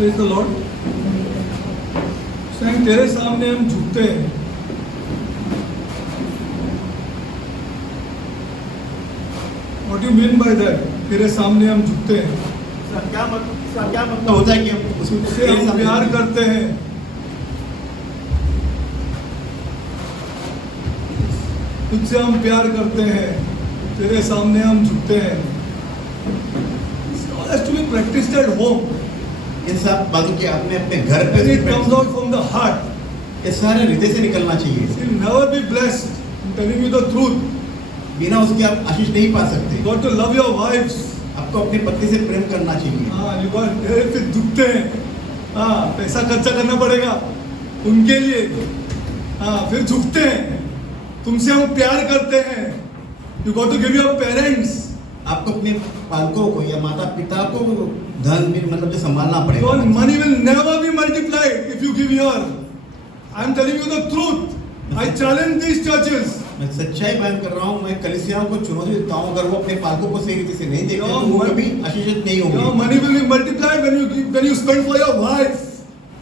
Praise the Lord. स्वयं तेरे सामने हम झुकते हैं. What do you mean by that? तेरे सामने हम झुकते हैं. क्या मतलब होता है कि हम उससे हम प्यार करते हैं. तुझसे हम प्यार करते हैं. तेरे सामने हम झुकते हैं. All has to be practiced at home. इन सब बातों की आपने अपने घर पे When it comes out from the heart. ये सारे हृदय से निकलना चाहिए. You'll never be blessed. I'm telling you the truth. बिना उसके आप आशीष नहीं पा सकते. You got to love your wives. आपको अपनी पत्नी से प्रेम करना चाहिए. हाँ, you got फिर झुकते हैं. हाँ, पैसा खर्चा करना पड़ेगा उनके लिए. हाँ, फिर झुकते हैं. तुमसे हम प्यार करते हैं. You got to give your parents. आपको अपने पालकों को या माता पिता को धन भी मतलब जो संभालना पड़ेगा. Your money will never be multiplied if you give your. I'm telling you the truth. I challenge these churches. मैं सच्चाई बयान कर रहा हूँ. मैं कलीसियाओं को चुनौती देता हूँ. अगर वो अपने पालकों को सही रीति से नहीं देते तो वो कभी आशीषित नहीं होंगे. Your money will be multiplied when you spend for your wife.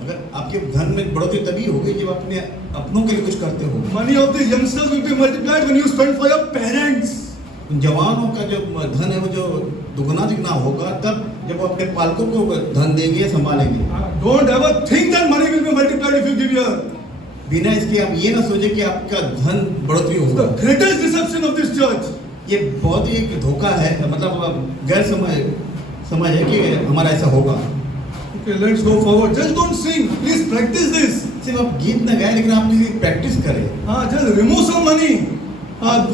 अगर आपके धन में बढ़ोतरी तभी होगी जब अपने अपनों के लिए कुछ करते हो. Money of the youngsters will be multiplied when you spend for your parents. जवानों का जो धन है वो जो दुगना तिगुना होगा तब जब वो अपने पालकों को धन देंगे संभालेंगे. Don't ever think that money will be multiplied if you give your. बिना इसके आप ये ना सोचे कि आपका धन बढ़ोतरी होगा. The greatest deception of this church. ये बहुत ही एक धोखा है. मतलब गैर समझ है कि हमारा ऐसा होगा. Okay, let's go forward. Just don't sing. Please practice this. सिर्फ आप गीत न गाएं लेकिन आप किसी प्रैक्टिस करें. Just remove some money.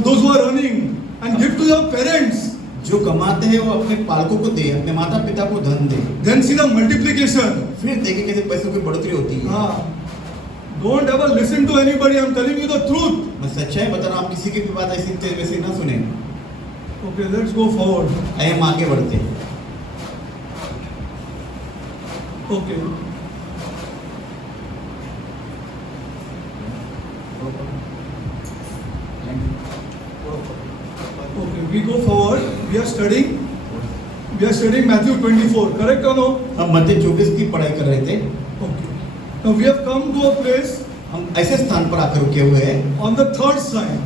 Those who are earning and give to your parents. जो कमाते हैं वो अपने पालकों को दे, अपने माता पिता को धन दे. Then see the multiplication. फिर देखें कैसे पैसों की बढ़ोतरी होती है. Don't ever listen to anybody. I'm telling you the truth. मैं सच्चाई बता रहा हूँ. आप किसी की भी बात ऐसी वैसे ना सुने. Okay, let's go forward. आइए हम आगे बढ़ते हैं. Okay. Okay, we go forward. We are studying Matthew 24. Correct or no? हम मत्ती 24 की पढ़ाई कर रहे थे. Okay. Now we have come to a place. हम ऐसे स्थान पर आकर रुके हुए हैं. On the third sign.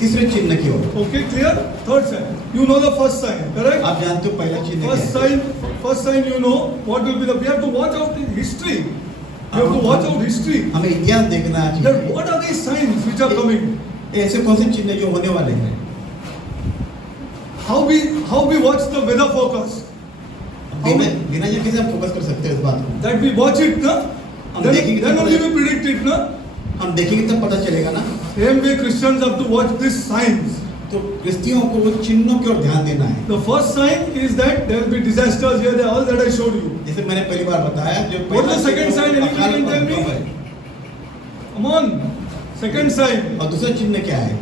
तीसरे चिन्ह की ओर. Okay, clear? Third sign. You know the first sign, correct? आप जानते हो पहला चिन्ह क्या है? First sign. You know what will be the. We have to watch out the history. We have to watch out history. हमें इतिहास देखना That चाहिए. what are these signs which are coming? ऐसे कौन से चिन्ह जो होने वाले हैं? How we watch the weather forecast. बिना ये कैसे हम फोकस कर सकते हैं इस बात को? That we watch it, na? Then only we predict it, na? हम देखेंगे तब पता चलेगा ना. Same way Christians have to watch these signs. तो क्रिस्तियों को वो चिन्हों की ओर ध्यान देना है. The first sign is that there will be disasters here, there all that I showed you. जैसे मैंने पहली बार बताया जो What the second sign? Anybody can tell me? Come on, second sign. और दूसरा चिन्ह क्या है?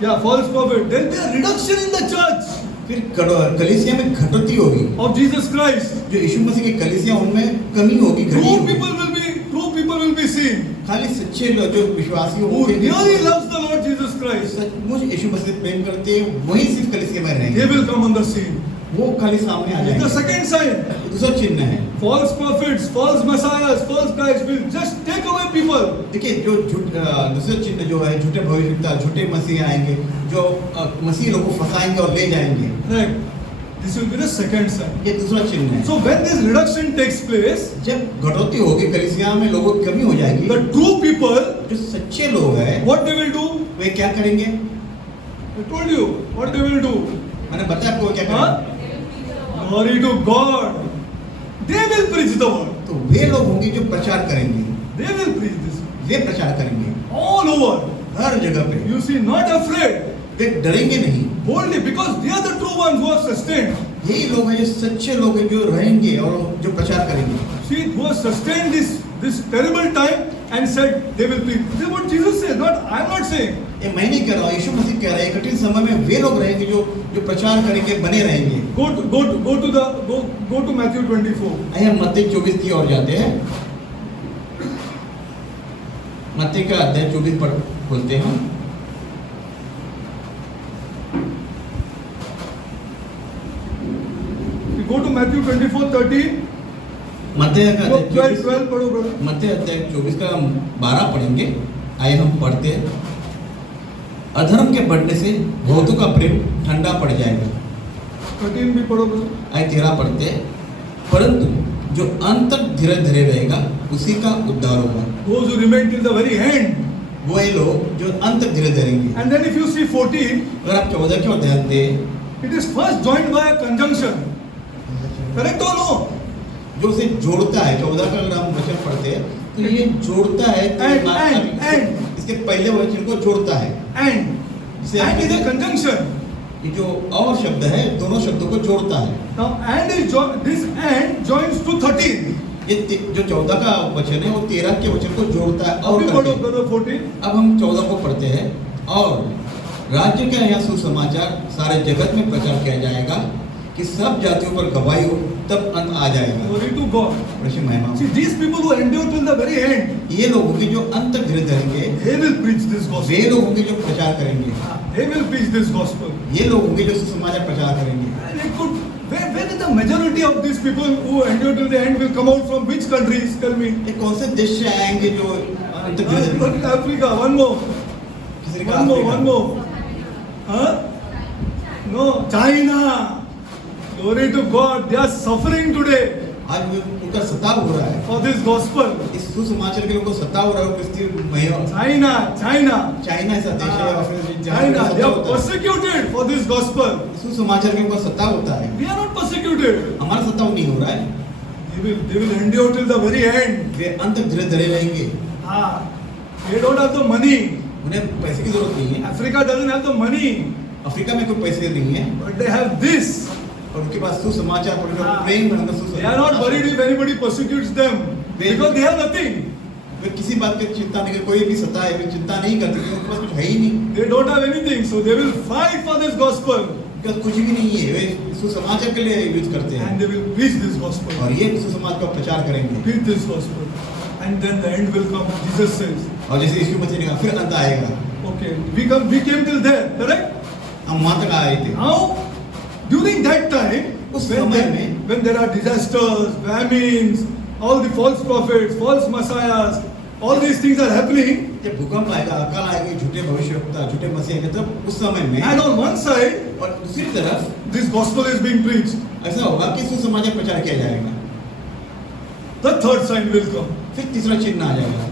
Yeah, false prophet. There will be a reduction in the church. फिर कलीसिया में घटोती होगी. Of Jesus Christ. जो यीशु मसीह की कलीसिया उनमें कमी होगी, घटी True होगी. people will be seen. खाली सच्चे लोग जो विश्वासी Who really loves the Lord Jesus Christ. सचमुच यीशु मसीह से प्रेम करते हैं वही सिर्फ कलीसिया में रहेंगे. They will come on the scene. वो खाली सामने आ The जाएंगे. second sign. दूसरा चिन्ह है. False prophets, false messiahs, false Christ will just take away people. देखिए जो दूसरा चिन्ह जो है झूठे भविष्यवक्ता, झूठे मसीह आएंगे जो मसीह लोगों को फंसाएंगे और ले जाएंगे. Right. This will be the second sign. ये दूसरा चिन्ह है. So when this reduction takes place, जब घटोती होगी कलीसिया में लोगों की कमी हो जाएगी. the true people, जो सच्चे लोग हैं what they will do? वे क्या करेंगे? I told you what they will do. मैंने बताया आपको क्या करेंगे. Glory to God. They will preach the word. तो वे लोग होंगे जो प्रचार करेंगे. They will preach this वे प्रचार करेंगे all over. हर जगह पे. You see, not afraid. वे डरेंगे नहीं. Boldly, because they are the true ones who are sustained. यही लोग हैं जो सच्चे लोग हैं जो रहेंगे और जो प्रचार करेंगे. See, who have sustained this terrible time and said they will preach. This is what Jesus says. I am not saying. ये मैं नहीं कह रहा हूँ. यीशु मसीह कह रहे हैं कठिन समय में वे लोग रहेंगे जो प्रचार करेंगे, बने रहेंगे. Go to Matthew 24. आइए हम मत्ती 24 की ओर जाते हैं. मत्ती का अध्याय 24 पर बोलते हैं. Go Go to Matthew 24:13. मत्ती का No, अध्याय 12 पढ़ो brother. मत्ती अध्याय 24 का हम 12 पढ़ेंगे। आइए हम पढ़ते हैं। अधर्म के बढ़ने से बहुतों का प्रेम ठंडा पड़ जाएगा। 13 भी पढ़ो brother. आइए 13 पढ़ते हैं। परंतु जो अंत तक धीरज धरे रहेगा उसी का उद्धार होगा। Those who remain till the very end. वही लोग जो अंत तक धीरज धरेंगे। And then if you see 14, अगर आप 14 की ओर ध्यान दें, it is first joined by a conjunction. Correct or no? जो उसे जोड़ता है, 14 का अगर हम वचन पढ़ते हैं तो ये जोड़ता है And. इसके पहले वचन को जोड़ता है। And. जिसे And is a हम conjunction. ये जो और शब्द है दोनों शब्दों को जोड़ता है। Now and is this and joins to 13. ये जो 14 का वचन है वो 13 के वचन को जोड़ता है और अभी करके। पढ़ो brother 14. अब हम 14 को पढ़ते हैं। और राज्य का यह सुसमाचार सारे जगत में प्रचार किया जाएगा कि सब जातियों पर गवाही हो, तब अंत आ जाएगा। Glory to God. प्रभु महिमा। See, these people who endure till the very end, ये लोग होंगे जो अंत तक धीरज धरेंगे, they will preach this gospel. वे लोग होंगे जो प्रचार करेंगे, They will preach this gospel. ये लोग होंगे जो सुसमाचार प्रचार करेंगे। And it could, where is the majority of these people who endure till the end will come out from which countries? Tell me. ये कौन से देश से आएंगे जो अंत तक धीरज धरेंगे? Africa. One more. किसी का One more. Huh? No, China. Glory to God. They are suffering today आज उनका सताव हो रहा है। for this gospel. इस सुसमाचार के लोगों को सताव हो रहा है। क्रिस्ती महिमा China. चाइना ऐसा देश है और फिर जहाँ China. पे They सताव are होता है। persecuted for this gospel. सुसमाचार के ऊपर सताव होता है। We are not persecuted. हमारा सताव नहीं हो रहा है। They will endure till the very end. वे अंत तक धीरज धरे रहेंगे। They don't have the money. उन्हें पैसे की जरूरत नहीं है। Africa doesn't have the money. Africa में कोई पैसे नहीं है But they have this. और उनके पास सुसमाचार पढ़ने का हाँ। प्रेम है, उनका They are सुसमाचार। not worried if anybody persecutes them. Because they have nothing. वे किसी बात की चिंता नहीं करते, कोई भी सताए वे चिंता नहीं करते क्योंकि उनके पास कुछ है ही नहीं। They don't have anything. So they will fight for this gospel. उनके पास कुछ भी नहीं है, वे सुसमाचार के लिए युद्ध करते हैं And they will preach this gospel. और ये सुसमाचार का प्रचार करेंगे। Preach this gospel. And then the end will come. Jesus says. और जैसे यीशु मसीह ने कहा फिर अंत आएगा। Okay. We came till there. Correct? हम वहां तक आए थे। Now, during that time, उस समय में when there are disasters, famines, all the false prophets, false messiahs, all these things are happening. जब भूकंप आएगा, अकाल आएगी, झूठे भविष्यवक्ता, झूठे मसीह आएंगे, तब उस समय में And on one side, और दूसरी तरफ this gospel is being preached. ऐसा होगा कि सुसमाचार प्रचार किया जाएगा। The third sign will come. फिर तीसरा चिन्ह आ जाएगा।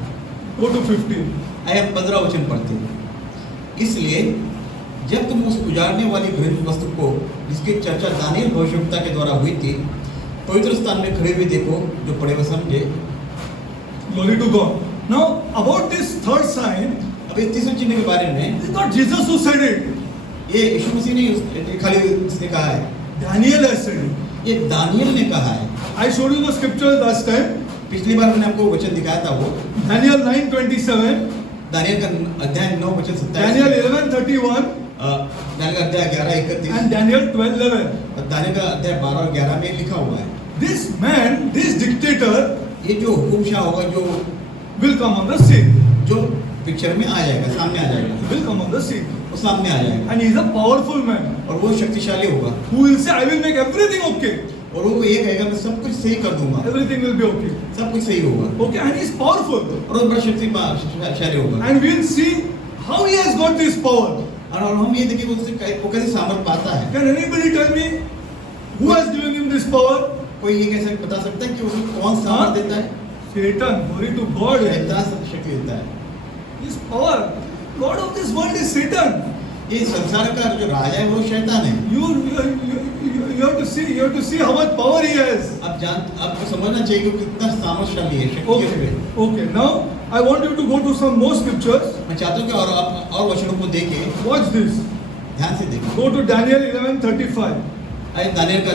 Go to 15. आइए हम 15 वचन पढ़ते हैं। इसलिए जब तुम उस उजाड़ने वाली घृणित वस्तु को जिसकी चर्चा दानियल भविष्यवक्ता के द्वारा हुई थी पवित्र स्थान में खड़े हुए देखो, जो पढ़े हुए समझे। Glory to God. Now, about this third sign, अब इस तीसरे चिन्ह के बारे में it's not Jesus who said it. ये यीशु मसीह ने खाली इसने कहा है, Daniel has said it. ये दानियल ने कहा है। I showed you the scripture last time. पिछली बार मैंने आपको वचन दिखाया था वो Daniel 9:27. दानियल का अध्याय 9 वचन 27, Daniel 11:31. दानियल का अध्याय 11:31 And Daniel 12:11. और दानियल का अध्याय 12 और 11 में लिखा हुआ है। This man, this dictator, ये जो हुकुमशाह होगा, जो will come on the scene. जो पिक्चर में आ जाएगा, सामने आ जाएगा, Will come on the scene. वो सामने आ जाएगा And he is a powerful man और वो शक्तिशाली होगा who will say, I will make everything okay. और वो ये कहेगा मैं सब कुछ सही कर दूंगा, Everything will be okay. सब कुछ सही होगा Okay, and he is powerful. और वो बड़ा शक्तिशाली होगा। And we will see how he has got this power. और हम ये देखें वो कैसे सामर्थ पाता है। Can anybody tell me who has given him this power? कोई ये कैसे बता सकता है कि उसको कौन सामर्थ देता है? Satan. Glory to God. शैतान शक्ति देता है। His power. God of this world is Satan. ये संसार का जो राजा है वो शैतान है। You have to see how much power he has. आपको समझना चाहिए कि कितना सामर्थ्यशाली है, शक्तिशाली है। Okay. Now I want you to go to some more scriptures. मैं चाहता हूँ कि और आप और वचनों को देखें, Watch this. ध्यान से देखें। Go to Daniel 11:35. आइए दानियल का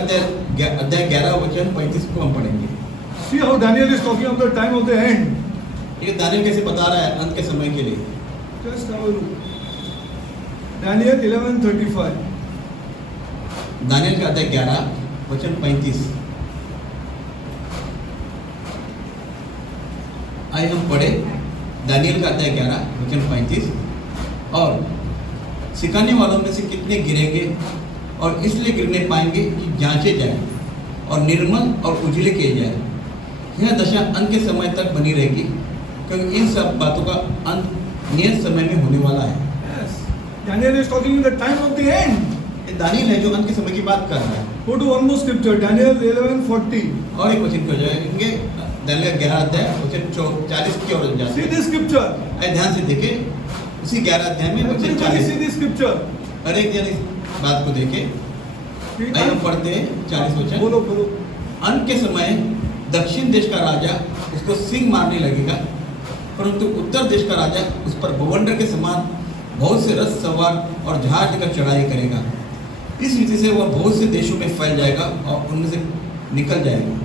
अध्याय 11 वचन 35 को हम पढ़ेंगे। See how Daniel is talking of the time of the end. ये दानियल कैसे बता रहा है अंत के समय के लिए। Just have a look. Daniel 11:35. Daniel का अध्याय 11 वचन 35। आइए हम पढ़े दानियल का अध्याय 11 वचन 35। और सिखाने वालों में से कितने गिरेंगे और इसलिए गिरने पाएंगे कि जांचे जाएं और निर्मल और उजले किए जाए। यह दशा अंत के समय तक बनी रहेगी, क्योंकि इन सब बातों का अंत नियत समय में होने वाला है। Yes. Daniel is talking in the time of the end. ये दानियल है जो अंत के समय की बात कर रहा है। Go to one more scripture, Daniel 11:40. और एक वचन को जाएंगे दानियल 11 अध्याय वचन 40 की ओर जाते See हैं। this scripture. आइए ध्यान से देखें, उसी 11 अध्याय में वचन Everybody 40। see this scripture. हर एक जन इस बात को देखे। See, आइए हम पढ़ते हैं 40 वचन। बोलो बोलो। अंत के समय दक्षिण देश का राजा उसको सिंह मारने लगेगा, परंतु उत्तर देश का राजा उस पर बवंडर के समान बहुत से रथ सवार और जहाज लेकर चढ़ाई करेगा। इस रीति से वह बहुत से देशों में फैल जाएगा और उनमें से निकल जाएगा।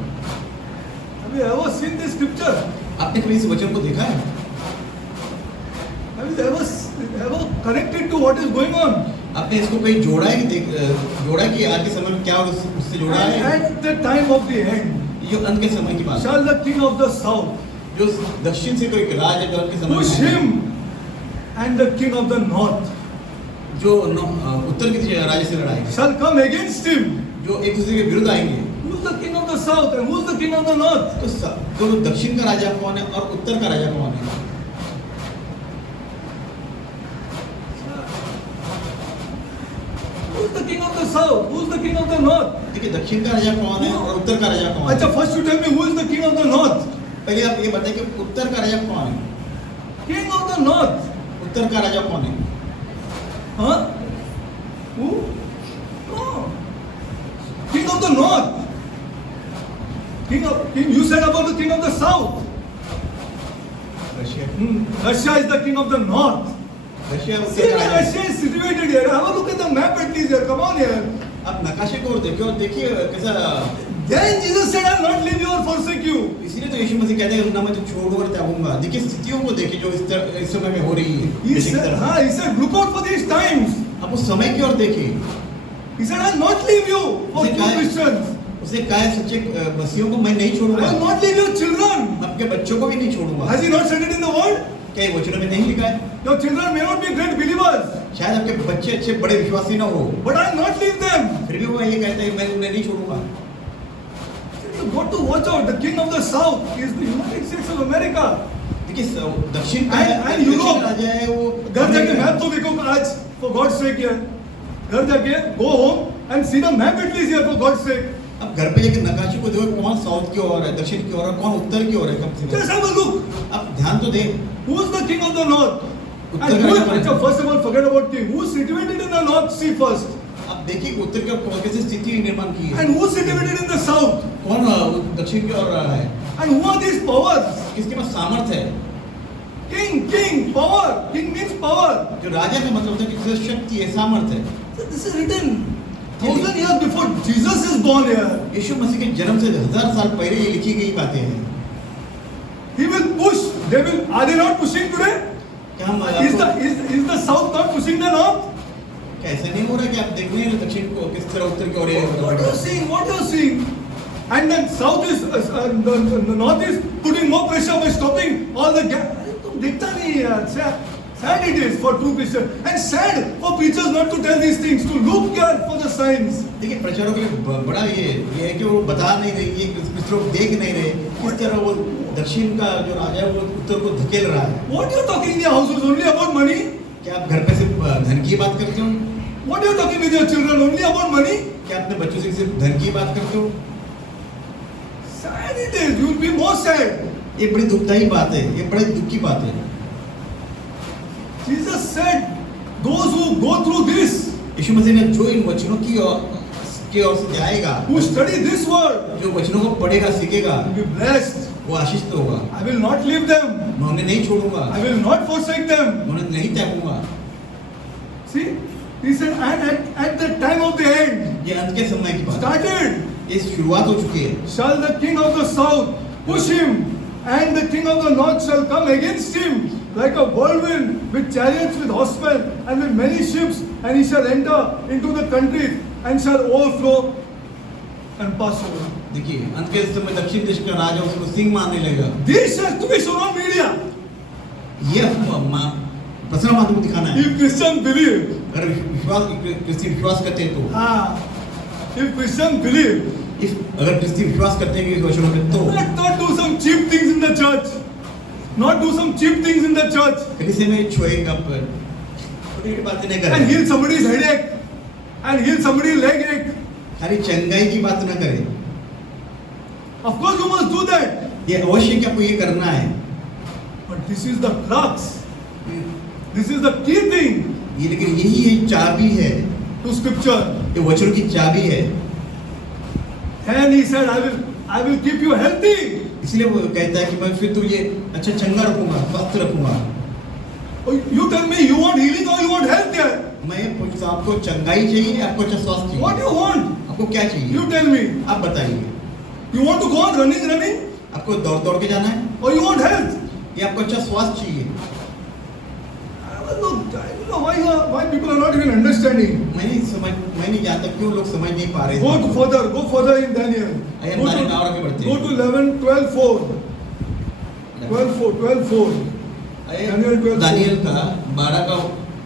Have you ever seen this scripture? आपने कभी इस वचन को देखा है? Have you ever connected to what is going on? आपने इसको कहीं जोड़ा है कि जोड़ा कि आज के समय में क्या उससे जोड़ा है? At the time of the end, ये अंत के समय की बात है। shall the king of the south जो दक्षिण से कोई राज है जो अंत के समय push में him and the king of the north जो उत्तर की राज्य से लड़ाई shall come against him? जो एक दूसरे के विरुद्ध आएंगे। Who is the king of the south and who is the king of the north? तो दक्षिण का राजा कौन है और उत्तर का राजा कौन है? Who is the king of the south? Who is the king of the north? देखिए दक्षिण का राजा कौन है और उत्तर का राजा कौन है? अच्छा, first you tell me who is the king of the north? पहले आप ये बताइए कि उत्तर का राजा कौन है? King of the north. उत्तर का राजा कौन है? Huh? Who? No. King of the north. King. You said about the king of the south. Russia. Russia is the king of the north. Russia See उत्तर का where राजा है। Russia is situated here. Have a look at the map at least here. Come on here. आप नकाशे को और देखिए कैसा। Then Jesus said, I will not leave you or forsake you. इसीलिए तो यीशु मसीह कहते हैं ना मैं तो छोड़ूंगा और त्यागूंगा। देखिए स्थितियों को देखिए जो इस समय में हो rही है। He said, look out for these times. आप उस समय की ओर देखिए। He said, I will not leave you for उसे you Christians. उसे कहा है सच्चे मसीहों को मैं नहीं I छोड़ूंगा। will not leave your children. आपके बच्चों को भी नहीं छोड़ूंगा। Has he not said it in the word? क्या ये वचनों में नहीं लिखा है? Your children may not be great believers, शायद आपके बच्चे अच्छे बड़े विश्वासी ना हो, but I will not leave them. फिर भी वो ये कहते हैं मैं उन्हें नहीं छोड़ूंगा। You got to watch out. The king of the south is the United States of America. देखिए दक्षिण का And Europe. राजा है वो। घर जाके मैप तो देखो आज, for God's sake here. घर जाके go home and see the map at least here for God's sake. अब घर पे जाके नकाशे को देखो कौन साउथ की ओर है, दक्षिण की ओर है, कौन उत्तर की ओर है, कब से Just have a look. अब ध्यान तो दें। Who is the king of the north? Uttar And का who, राजा कौन है? first of all, forget about king. Who is situated in the north sea first? अब देखिए कि उत्तर की ओर कैसे स्थिति निर्माण की है, And who is situated in the south? कौन दक्षिण की ओर है, And who are these powers? किसके पास सामर्थ्य है। King, power. King means power. जो राजा का मतलब होता है कि किसी शक्ति है, सामर्थ्य है। So this is written 1000 years before Jesus is born here. यीशु मसीह के जन्म से 1000 साल पहले ये लिखी गई बातें हैं। He will push. They will. Are they not pushing today? क्या हम Is the south not pushing the north? क्या ऐसा नहीं हो रहा कि आप देख रहे हैं दक्षिण को किस तरह उत्तर की ओर What you are seeing? What you are seeing? And then south is the north is putting more pressure by stopping all the gap. तुम देखता नहीं यार. Sad it is for true Christians and sad for preachers not to tell these things, to look here for the signs. देखिए प्रचारों के लिए बड़ा ये है कि वो बता नहीं रहे, ये कुछ लोग देख नहीं रहे किस तरह वो दक्षिण का जो राजा है वो उत्तर को धकेल रहा है। What you are talking in your houses only about money? क्या आप घर पे सिर्फ धन की बात करते हो? What you are talking with your children only about money? क्या अपने बच्चों से सिर्फ धन की बात करते हो? Sad it is. You will be more sad. ये बड़ी दुखदायी बात है, ये बड़ी दुख की बात है। Jesus said, those who go through this, यीशु मसीह ने जो इन वचनों की ओर से जाएगा, who study this word, जो वचनों को पढ़ेगा सीखेगा, will be blessed. वो आशीषित होगा। I will not leave them. मैं उन्हें नहीं छोड़ूंगा, I will not forsake them. मैं उन्हें नहीं त्यागूंगा। See, he said, and at the time of the end, ये अंत के समय की बात है। started, ये शुरुआत हो चुकी है। shall the king of the south push him, and the king of the north shall come against him like a whirlwind with chariots with horsemen and with many ships, and he shall enter into the country and shall overflow and pass over. देखिए अंत के समय दक्षिण देश का राजा उसको सिंह मारने लगेगा। This has to be shown on media. ये प्रसार माध्यम को दिखाना है। If Christians believe, अगर क्रिश्चियन विश्वास करते हैं तो if Christians believe अगर क्रिस्ती विश्वास करते हैं कि इस वचनों में तो Not do some cheap things in the church. Not do some cheap things in the church. कलीसिया में छोएगा पर छोटी बातें नहीं And करें, heal somebody's headache. And heal somebody's leg ache. खाली चंगाई की बात न करें। Of course you must do that. ये अवश्य कि आपको ये करना है, But this is the crux. This is the key thing ये लेकिन यही है चाबी है, to scripture. ये वचन की चाबी है। And he said, I will keep you healthy. इसलिए वो कहता है कि मैं फिर तुझे अच्छा चंगा रखूंगा, स्वस्थ रखूंगा। You tell me you want healing or you want health here? मैं पूछता हूं, आपको चंगाई चाहिए, आपको अच्छा स्वास्थ्य चाहिए? What do you want? आपको क्या चाहिए? You tell me. आप बताइए। You want to go on running? आपको दौड़ दौड़ के जाना है, Or you want health? या आपको अच्छा स्वास्थ्य चाहिए? I don't know why people are not even understanding. मैं नहीं जानता क्यों लोग समझ नहीं पा रहे। Go further in Daniel. आइए हम दानियल और आगे बढ़ते Go हैं। to 11, 12:4. 12:4. आइए दानियल 12:4. दानियल का 12 का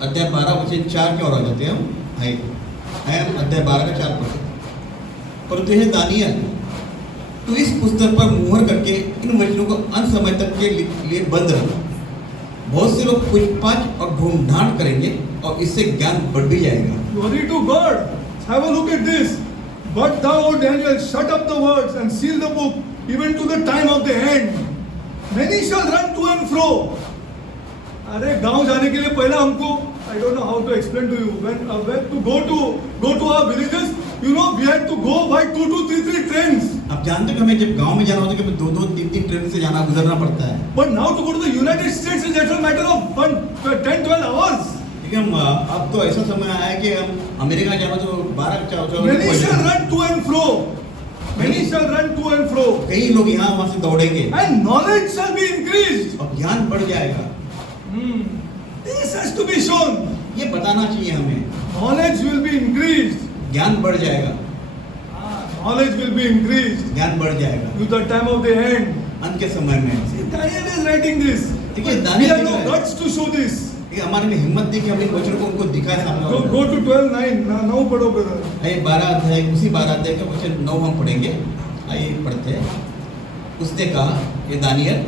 अध्याय 12 वचन 4 की ओर आ जाते हैं हम। आइए हम अध्याय 12 का 4 पढ़ते हैं। परंतु हे दानियल, तू इस पुस्तक पर मुहर करके इन वचनों को अंत समय तक के लिए बंद रख। बहुत से लोग पूछताछ और ढूंढ करेंगे और इससे ज्ञान बढ़ भी जाएगा। Glory to God. Have a look at this. But thou, O Daniel, shut up the words and seal the book, even to the time of the end. Many shall run to and fro. अरे गांव जाने के लिए पहला हमको I don't know how to explain to you. When to go to our villages, you know, we had to go by 2 to 3 trains. आप जानते हो कि हमें जब गांव में जाना होता है कि 2 3 ट्रेन से जाना गुजरना पड़ता है। But now to go to the United States is just a matter of 10-12 hours. लेकिन अब तो ऐसा समय आया है कि हम अमेरिका जाना तो 12 Many shall run to and fro. Many shall run to and fro. कई लोग यहाँ वहाँ से दौड़ेंगे And knowledge shall be increased. और ज्ञान बढ़ जाएगा। This has to be shown. ये बताना चाहिए हमें, Knowledge will be increased. ज्ञान बढ़ जाएगा, Knowledge will be increased. ज्ञान बढ़ जाएगा To the time of the end. अंत के समय में। See, Daniel is writing this. देखिए, But we दानियल have लिख no रहा है। guts to show this. ये हमारे में हिम्मत नहीं कि हम इन वचनों को उनको दिखाए सामने वालों को। Go to 12:9. Now पढ़ो brother. आइए 12 अध्याय, उसी 12 अध्याय का वचन 9 हम पढ़ेंगे। आइए पढ़ते हैं। उसने कहा, ये दानियल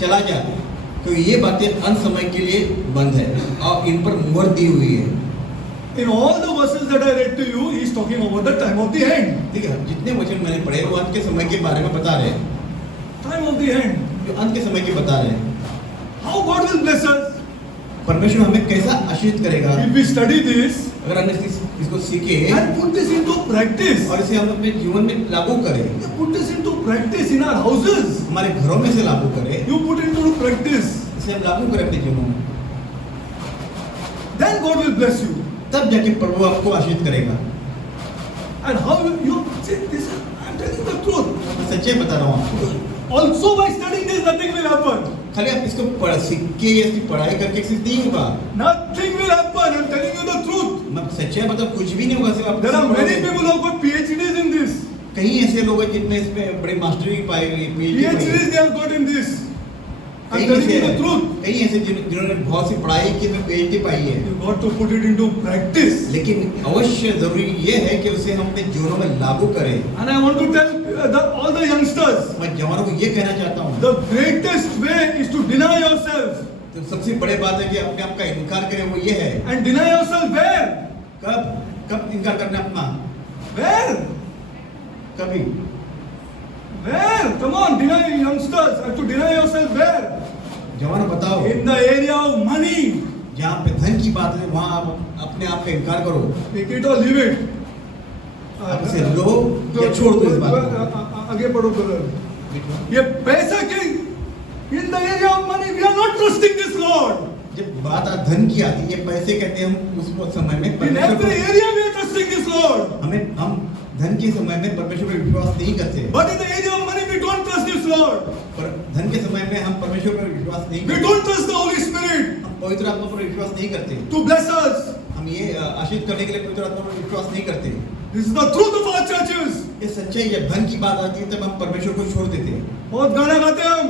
चला जा, क्योंकि ये बातें अंत समय के लिए बंद है और इन पर मुहर दी हुई है। In all the verses that I read to you, he is talking about the time of the end. ठीक है, जितने वचन मैंने पढ़े वो अंत के समय के बारे में बता रहे हैं, Time of the end. जो अंत के समय के बता रहे हैं। How God will bless us परमेश्वर हमें कैसा आशीषित करेगा if we study this अगर हम इसको सीखे and put this into practice. और इसे हम अपने जीवन में लागू करें, Put this into practice in our houses. हमारे घरों में से लागू करें, You put it into practice. इसे हम लागू करें अपने जीवन में, Then God will bless you. तब जाके प्रभु आपको आशीषित करेगा। And how you see this? I'm telling the truth. मैं सच्चाई बता रहा हूँ आपको। Also by studying this, nothing will happen. खाली आप इसको सीख के या इसकी पढ़ाई करके किसी नहीं होगा। Nothing will happen. I'm telling you the truth. मैं सच्चाई बता, कुछ भी नहीं होगा। सिर्फ आप There are many people who have got PhDs in this. कई ऐसे लोग हैं जिनमें इसमें बड़ी मास्टरी पाई गई, PhD पाई गई। PhDs they have got in this. I'm कई telling ऐसे you the हैं, truth. कई ऐसे जिन्होंने बहुत सी पढ़ाई की, PhD पाई है। You got to put it into practice. लेकिन अवश्य जरूरी ये है कि उसे हम अपने जीवनों में लागू करें। And I want to tell all the youngsters, मैं जवानों को ये कहना चाहता हूँ, the greatest way is to deny yourself. तो सबसे बड़ी बात है कि अपने आप का इनकार करें, वो ये है। And deny yourself where? कब इनकार करना अपना? Where? कभी। Where? Come on, deny youngsters. Have to deny yourself where? जवानों बताओ, In the area of money. जहाँ पे धन की बात है वहाँ आप अपने आप का इनकार करो। Take it or leave it. आप इसे लो या छोड़ दो इस बात को। आगे पढ़ो brother. ये पैसा के in the area of money we are not trusting this Lord. जब बात धन की आती है, पैसे कहते हैं, हम उस समय में In every area we are trusting this Lord. हम धन के समय में परमेश्वर पर विश्वास नहीं करते। But in the area of money we don't trust this Lord. पर धन के समय में हम परमेश्वर पर विश्वास नहीं We करते। don't trust the Holy Spirit हम पवित्र आत्मा पर विश्वास नहीं करते। to bless us. हम ये आशीष करने के लिए पवित्र आत्मा पर विश्वास नहीं करते। This is the truth of our churches. ये सच्चाई, जब धन की बात आती है तब हम परमेश्वर को छोड़ देते हैं। बहुत गाना गाते हैं हम.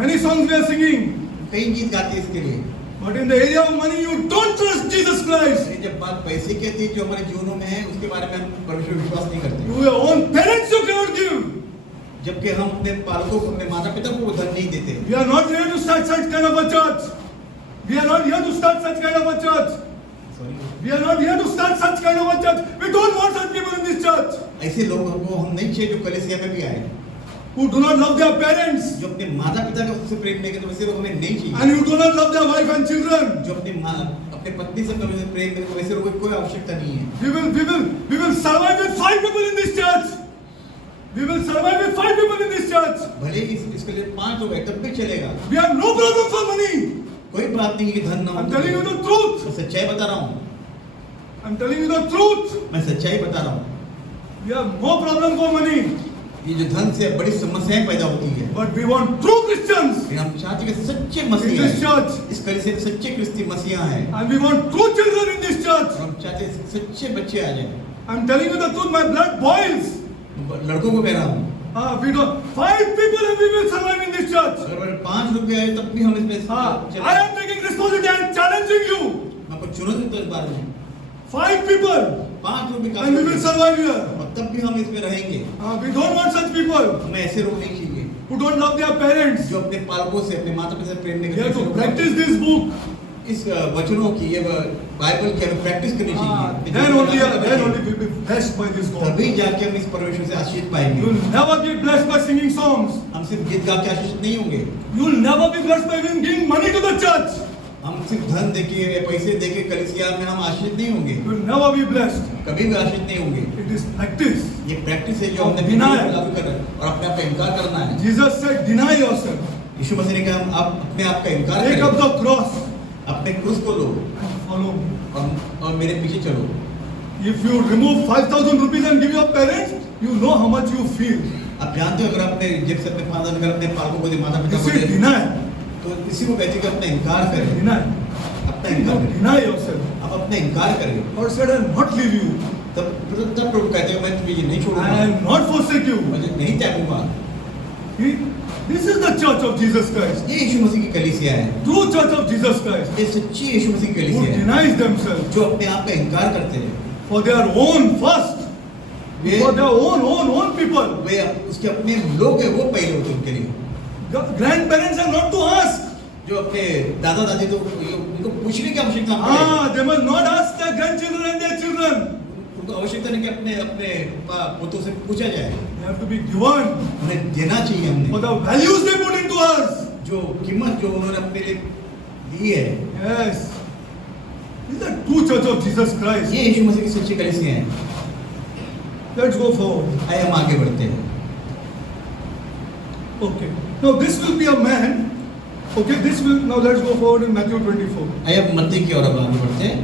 Many songs we are singing. कई गीत गाते हैं इसके लिए। But in the area of money, you don't trust Jesus Christ. इसलिए जब बात पैसे की आती है जो हमारे जीवनों में है उसके बारे में हम परमेश्वर पर विश्वास नहीं करते, To your own parents, you cannot give. जबकि हम अपने पालकों को, अपने माता पिता को वो धन नहीं देते। We are not here to start such kind of a church. We are not here to start such kind of a church. We are not here to start such kind of a church. We don't want such people in this church ऐसे लोगों को हम नहीं चाहिए जो कलीसिया में भी आए, who do not love their parents जो अपने माता पिता का उससे प्रेम नहीं करते, वैसे लोग हमें नहीं चाहिए। and who do not love their wife and children. जो अपने पत्नी से कभी प्रेम करते, वैसे लोगों की कोई आवश्यकता नहीं है। We will survive with 5 people in this church. We will survive with 5 people in this church. भले ही इसके लिए 5 लोग हैं तब भी चलेगा, We have no problem for money. कोई बात नहीं है कि धन ना I'm हो। telling you the truth. मैं सच्चाई बता रहा हूँ, I'm telling you the truth. मैं सच्चाई बता रहा हूँ। We have no problem for money. ये जो धन से बड़ी समस्याएं पैदा होती है, But we want true Christians लेकिन हम चाहते हैं कि सच्चे in मसीह this हैं, church. इस कलीसिया में सच्चे क्रिस्ती मसीहा हैं, And we want true children in this church. और हम चाहते हैं सच्चे बच्चे आ जाएं। I'm telling you the truth, my blood boils. लड़कों को कह रहा हूँ, We don't. 5 people and we will survive in this church. अगर 5 लोग भी आए तब भी हम इसमें I am taking responsibility and challenging you. मैं आपको चुनौती देता हूं इस बारे में। 5 people 5 लोग भी and we काफी will हैं, survive here. और तब भी हम इसमें रहेंगे। We don't want such people हमें ऐसे लोग नहीं चाहिए who don't love their parents. जो अपने पालकों से, अपने माता पिता से प्रेम नहीं We have करते। to practice this book. इस वचनों की, ये बाइबल की हमें प्रैक्टिस करनी चाहिए। Then only we will be blessed by this God. तभी जाके हम इस परमेश्वर से आशीष You पाएंगे। will never be blessed by singing songs. हम सिर्फ गीत गा के आशीष नहीं होंगे, You will never be blessed by even giving money to the church. हम सिर्फ धन देके या पैसे देके कलीसिया में हम आशीष नहीं होंगे, You will never be blessed. कभी भी आशीष नहीं होंगे। It is practice. ये प्रैक्टिस है जो हमने Deny. लागू कर और अपने आप का इनकार करना है। Jesus said, deny yourself. यीशु मसीह ने कहा आप अपने आप का इनकार Take up करो, the cross अपने क्रूस को लो and follow me. और मेरे पीछे चलो। If you remove 5,000 rupees and give your parents, you know how much you feel. आप जानते हो अगर अपने जेब से अपने 5,000 निकाल अपने पालकों को दे, माता You पिता को say दे, deny. तो इसी को कहते हैं कि अपना इनकार करें, Deny. अपना You इनकार don't करें, deny yourself. आप अपना इनकार करें। God said, I will not leave you. तब प्रभु कहते हैं मैं तुम्हें ये नहीं I छोड़ूंगा, will not forsake you. मुझे नहीं त्यागूंगा। This is the church of Jesus Christ. ये यीशु मसीह की कलीसिया है, True church of Jesus Christ. ये सच्ची यीशु मसीह की Who कलीसिया है, denies themselves जो अपने आप का इनकार करते हैं। for their own first. Way For their own people. वे उसके अपने लोग हैं वो पहले होते हैं उनके लिए। The grandparents are not to ask. जो अपने दादा दादी तो उनको पूछने की आवश्यकता नहीं है। They must not ask their grandchildren and their children. उनको आवश्यकता नहीं कि अपने अपने पोतों से पूछा जाए, They have to be given उन्हें देना चाहिए हमने for the values they put into us. जो कीमत जो उन्होंने अपने लिए दी है। Yes. This is the true church of Jesus Christ. ये यीशु मसीह की सच्ची कलीसिया है। Let's go forward. आइए हम आगे बढ़ते हैं। Okay. Now this will be a man. Okay, this will now let's go forward in Matthew 24. आइए अब मत्ती की ओर अब आगे बढ़ते हैं।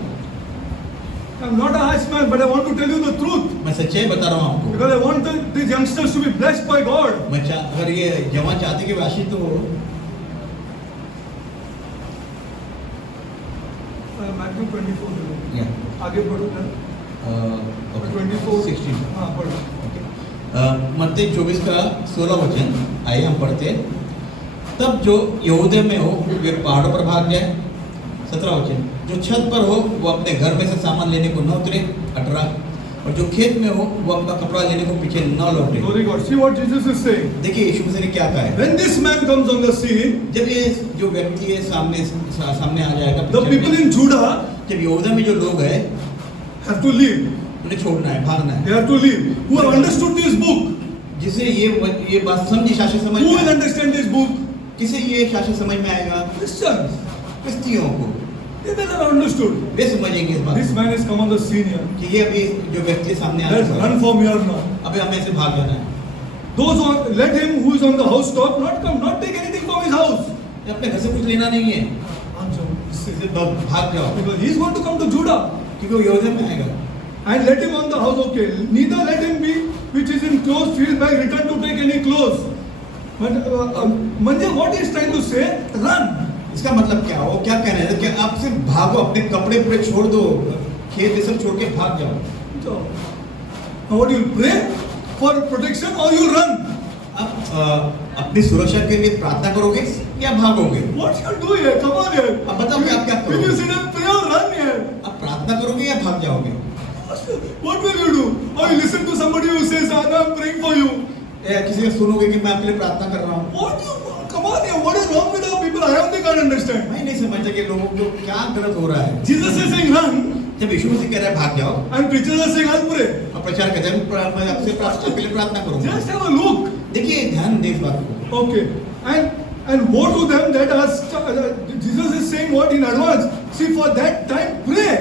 I'm not a harsh man, but I want to tell you the truth मैं सच्चाई बता रहा हूँ आपको, because I want these youngsters to be blessed by God. मैं अगर ये जवान चाहते कि वे आशीष तो हो। Matthew 24 देखो। या आगे बढ़ो ना। 24 16 हाँ पढ़ो। मत्ती 24 का 16 वचन आइए हम पढ़ते हैं। तब जो यहूदे में हो वे पहाड़ों पर भाग जाए। 17 वचन जो छत पर हो वो अपने घर में से सामान लेने को न उतरे। 18 और जो खेत में हो वो अपना कपड़ा लेने को पीछे न लौटे। Glory God. See what Jesus is saying. देखिए यीशु मसीह ने क्या कहा है। When this man comes on the scene, जब ये जो व्यक्ति है सामने आ जाएगा, the people in Judah जब यहूदा में जो लोग हैं have to leave. उन्हें छोड़ना है, भागना है। They have to leave. Who have understood this book? जिसे ये बात समझी शास्त्र समझ Who में will understand this book? किसे ये शास्त्र समझ में आएगा? Christians. क्रिस्तियों को They have understood. वे समझेंगे इस बात This man has come on the scene here. कि ये अभी जो व्यक्ति सामने आ Let's रहा run है, from here now. अभी हमें ऐसे भाग जाना है। Those who are, let him who is on the housetop not come, not take anything from his house. ये अपने घर से कुछ लेना नहीं है, Because भाग जाओ he is going to come to Judah. क्योंकि वो यहूदा में आएगा। And let him on the house, okay. Neither let him be which is in clothes field by return to take any clothes. But Manje, what he is trying to say? Run. इसका मतलब क्या हो, क्या कहना है कि आप सिर्फ भागो, अपने कपड़े पूरे छोड़ दो, खेत ये सब छोड़ के भाग जाओ। So, now what you pray for protection or you run? आप अपनी सुरक्षा के लिए प्रार्थना करोगे या भागोगे? What you do here? Come on here. अब बताओ कि आप क्या Will you करोगे? sit and pray or run here? आप प्रार्थना करोगे या भाग जाओगे? What will you do? Or you listen to somebody who says, I'm praying for you. या किसी का सुनोगे कि मैं आपके लिए प्रार्थना कर रहा हूँ? What you? Come on here. What is wrong with our people? I only can't understand. मैं नहीं समझता कि लोगों को क्या गलत हो रहा है। Jesus is saying run, जब यीशु मसीह कह रहा है भाग जाओ and preachers are saying I'll pray. और प्रचार कहते हैं मैं आपके लिए प्रार्थना करूंगा। Just have a look. देखिए ध्यान दे इस बात को। Okay. And woe to them that are Jesus is saying what in advance. See, for that time pray.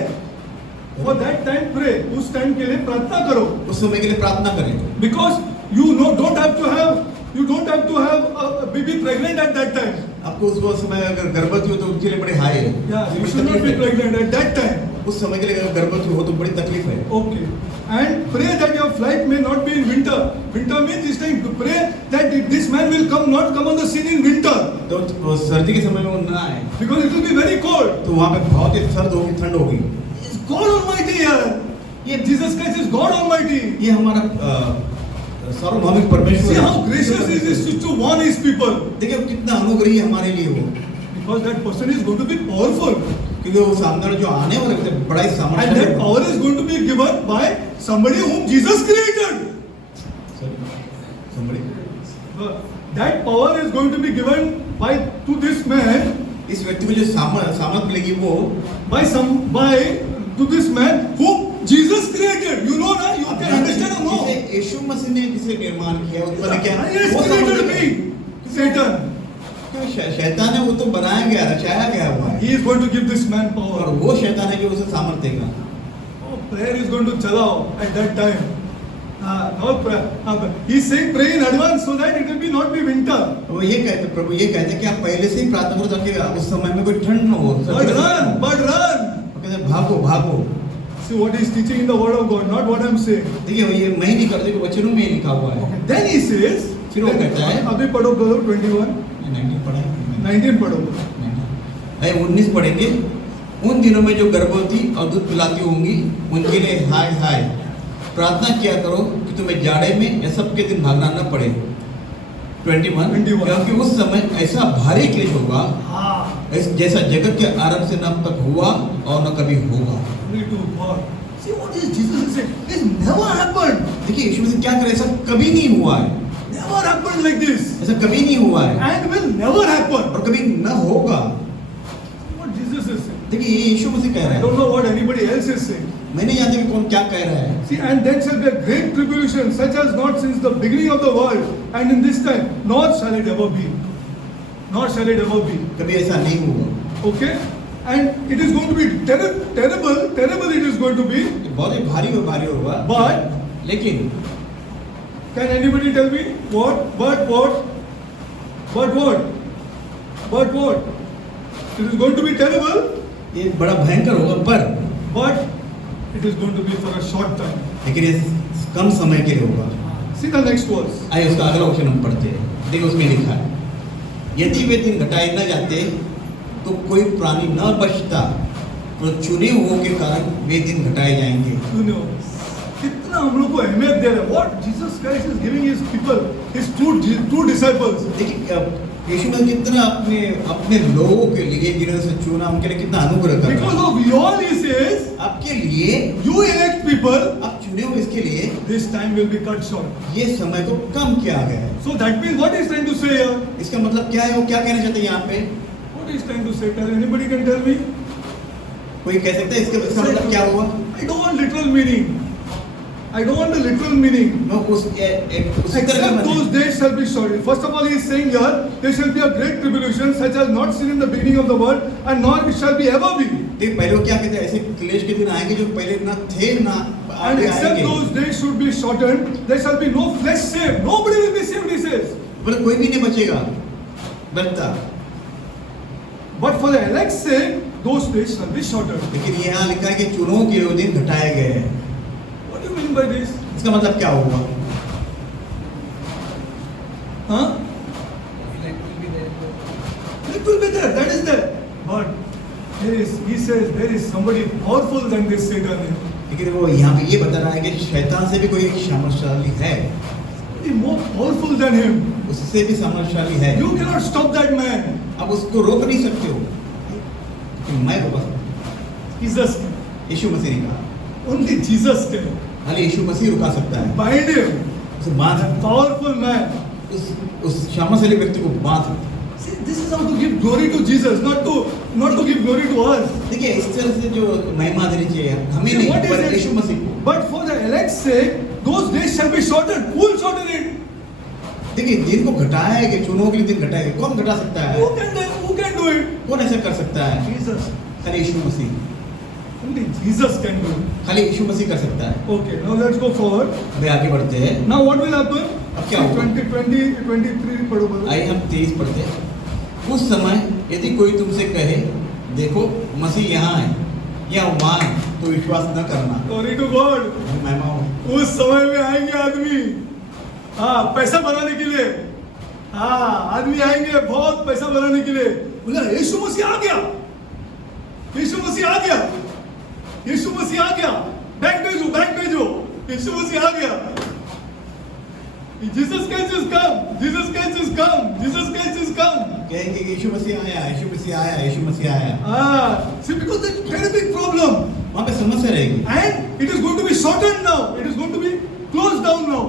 For that time pray. उस टाइम के लिए प्रार्थना करो. उस समय के लिए प्रार्थना करें। Because you don't have to have be pregnant at that time. आपको उस समय अगर गर्भवती हो तो उसके लिए बड़े हाई है। Yeah, you should not be pregnant at that time. उस समय के लिए अगर गर्भवती हो तो बड़ी तकलीफ है। Okay. And pray that your flight may not be in winter. Winter means this time to pray that this man will not come on the scene in winter. तो सर्दी के समय में वो ना आए। Because it will be very cold. तो वहाँ पे बहुत ही सर्द होगी, ठंड होगी। It's God Almighty here. ये Jesus Christ is God Almighty. ये हमारा सर्वभौमिक परमेश्वर। See how gracious he is to warn his people. देखिए कितना अनुग्रही है हमारे लिए वो। Because that person is going to be powerful. क्योंकि वो सामने जो आने वाले थे बड़ा ही And सामर्थ्य that power is going to be given by somebody whom Jesus created. That power is going to be given to this man. इस व्यक्ति को जो सामर्थ मिलेगी वो by to this man whom Jesus created. You know ना? You can understand or no? जिसे यीशु मसीह ने किसे निर्माण किया, उत्पन्न किया, He has वो created समझ me, Satan. शैतान है वो तो बनाया गया, रचाया गया हुआ है। He is going to give this man और power. वो शैतान है जो उसे सामर्थ देगा। Oh, prayer is going to chalao at that time. Not prayer. He is saying pray in advance so that it will be not be winter. वो ये कहते प्रभु ये कहते हैं कि आप पहले से ही प्रार्थना करो ताकि उस समय में कोई ठंड न हो। But run. कहते भागो भागो। See what he is teaching in the word of God, not what I am saying. देखिए ये मैं नहीं करते कि वचनों में लिखा हुआ है। Then he says, फिर वो कहता है, अभी पढ़ो 21, 19 पढ़ा है। 19 पढ़ो। 19 पढ़ेंगे। उन दिनों में जो गर्भवती और दूध पिलाती होंगी उनके लिए हाय हाय, प्रार्थना किया करो कि तुम्हें जाड़े में या सबके दिन भागना न पड़े। 21 क्योंकि उस समय ऐसा भारी क्लेश होगा जैसा जगत के आरंभ से न अब तक हुआ और न कभी होगा। See what is Jesus saying? This never happened. देखिए यीशु मसीह क्या करे, ऐसा कभी नहीं हुआ है। Never happened like this. ऐसा कभी नहीं हुआ है And will never happen. और कभी न होगा। What Jesus is saying. देखिए ये यीशु मसीह कह रहा I है। don't know what anybody else is saying. मैं नहीं जानता कि कौन क्या कह रहा है। See, and then shall be a great tribulation, such as not since the beginning of the world, and in this time, nor shall it ever be. Nor shall it ever be. कभी ऐसा नहीं होगा। Okay? And it is going to be terrible it is going to be. बहुत ही भारी होगा। But लेकिन can anybody tell me what? It is going to be terrible. ये बड़ा भयंकर होगा But it is going to be for a short time. लेकिन ये कम समय के लिए होगा। See the next verse. आइए उसका अगला वचन हम पढ़ते हैं। देखिए उसमें लिखा है, यदि वे दिन घटाए न जाते तो कोई प्राणी न बचता, तो चुने हुओं के कारण वे दिन घटाए जाएंगे। सुनो, कितना हम लोग को अहमियत दे रहे हैं। What Jesus Christ is giving his people, his true disciples. देखिए यीशु मसीह कितना अपने लोगों के लिए जिन्होंने उसे चुना उनके लिए कितना अनुग्रह कर रहा है। Because of you all he says, आपके लिए, you elect people, आप चुने हुए इसके लिए this time will be cut short. ये समय को कम किया गया है। So that means what he is trying to say here? इसका मतलब क्या है, वो क्या कहना चाहते हैं यहाँ पे? What he is trying to say? Anybody can tell me? कोई कह सकता है इसका मतलब क्या हुआ? I don't want literal meaning. I don't want the literal meaning. No, उसी तरह का Except those मतलब। days shall be short. First of all, he is saying here, there shall be a great tribulation such as not seen in the beginning of the world, and nor it shall be ever be. देख पहले वो क्या कहते हैं, ऐसे क्लेश के दिन आएंगे जो पहले ना थे ना And except those days should be shortened, there shall be no flesh saved. Nobody will be saved, he says. बोले कोई भी नहीं बचेगा, बचता। But for the elect's sake, those days shall be shortened. लेकिन यहाँ लिखा है कि चुनों के वो दिन घटाए गए हैं। What do you mean by this? इसका मतलब क्या होगा? Huh? It will be there. That is there. But he says there is somebody powerful than this Satan. लेकिन वो यहाँ पे ये बता रहा है कि शैतान से भी कोई एक सामर्थ्यशाली है। be more powerful than him. उससे भी सामर्थ्यशाली है। You cannot stop that man. अब उसको रोक नहीं सकते हो, लेकिन मैं रोक सकता हूँ। Jesus, यीशु मसीह ने कहा, only Jesus can खाली यीशु मसीह रुका सकता है। bind him. उसे बांध, A powerful man. उस सामर्थ्यशाली व्यक्ति को बांध। See, this is how to give glory to Jesus, not to give glory to us. देखिए इस तरह से जो महिमा देनी चाहिए हमें See, नहीं, what is पर it? यीशु मसीह को। But for the elect's sake, those days shall be shortened. Who will shorten it? देखिए दिन को घटाया है कि चुनाव के लिए दिन घटाया है, कौन घटा सकता है? Who can do it? कौन ऐसा कर सकता है? Jesus. खाली यीशु मसीह, Only Jesus can do it. खाली यीशु मसीह कर सकता है। Okay, now let's go forward. अभी आगे बढ़ते हैं। Now what will happen? अब क्या होगा? 23 पढ़ो बोलो. आइए हम 23 पढ़ते हैं। उस समय यदि कोई तुमसे कहे देखो मसीह यहाँ है या वहाँ है, तो विश्वास न करना। Glory to God. महिमा हो। उस समय में आएंगे आदमी, हाँ, पैसा बनाने के लिए, हाँ, आदमी आएंगे बहुत पैसा बनाने के लिए। बोला यीशु मसीह आ गया, यीशु मसीह आ गया, यीशु मसीह आ गया, बैंक भेजो, यीशु मसीह आ गया। Jesus Christ is come, Jesus Christ is come, Jesus Christ is come. कहेंगे कि यीशु मसीह आया, यीशु मसीह आया, यीशु मसीह आया। Ah, see, because that's a very big problem. वहाँ पे समस्या रहेगी। And it is going to be shortened now. It is going to be closed down now.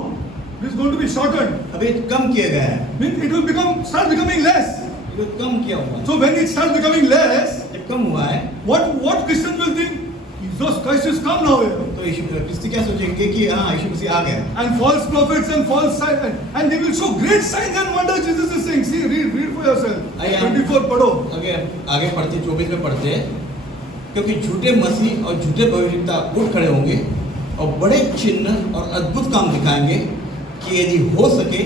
It is going to be shortened. अभी कम किया गया है, Means it will start becoming less. ये कम किया हुआ है। So when it starts becoming less, जब कम हुआ है, what Christians will think? Jesus Christ is come now here. तो यीशु क्रिस्ती क्या सोचेंगे कि हाँ यीशु मसीह आ गया। And false prophets and false signs, and they will show great signs and wonders. Jesus is saying, see, read for yourself. आइए 24 पढ़ो. आगे पढ़ते 24 में पढ़ते हैं, क्योंकि झूठे मसीह और झूठे भविष्यवक्ता उठ खड़े होंगे और बड़े चिन्ह और अद्भुत काम दिखाएंगे कि यदि हो सके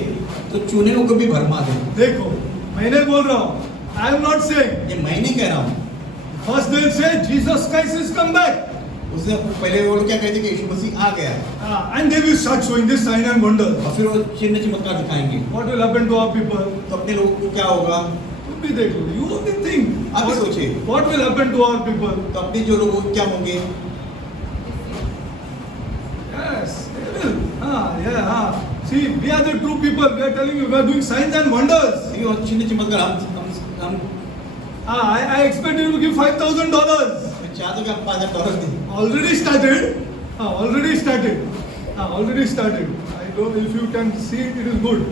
तो चुने को भी भरमा दे। देखो, मैंने बोल रहा हूँ, I am not saying. ये मैं नहीं कह रहा हूँ। First they will say Jesus Christ is come back. उससे पहले वो लोग क्या कहते हैं कि यीशु मसीह आ गया है, And they will start showing this sign and wonders. और फिर वो चिन्ह चमत्कार दिखाएंगे। What will happen to our people? तो अपने लोगों को क्या होगा? तुम भी देख लो. You only think. आप भी सोचिए। What will happen to our people? तो अपने जो लोग क्या होंगे? Yes, they will. Yeah. See, we are the true people. We are telling you, we are doing signs and wonders. ये और चिन्ह चमत्कार हम I expect you to give $5,000. चाहते हो कि आप $5,000 दें। Already started. Already started. Already started. I don't. If you can see, it is good.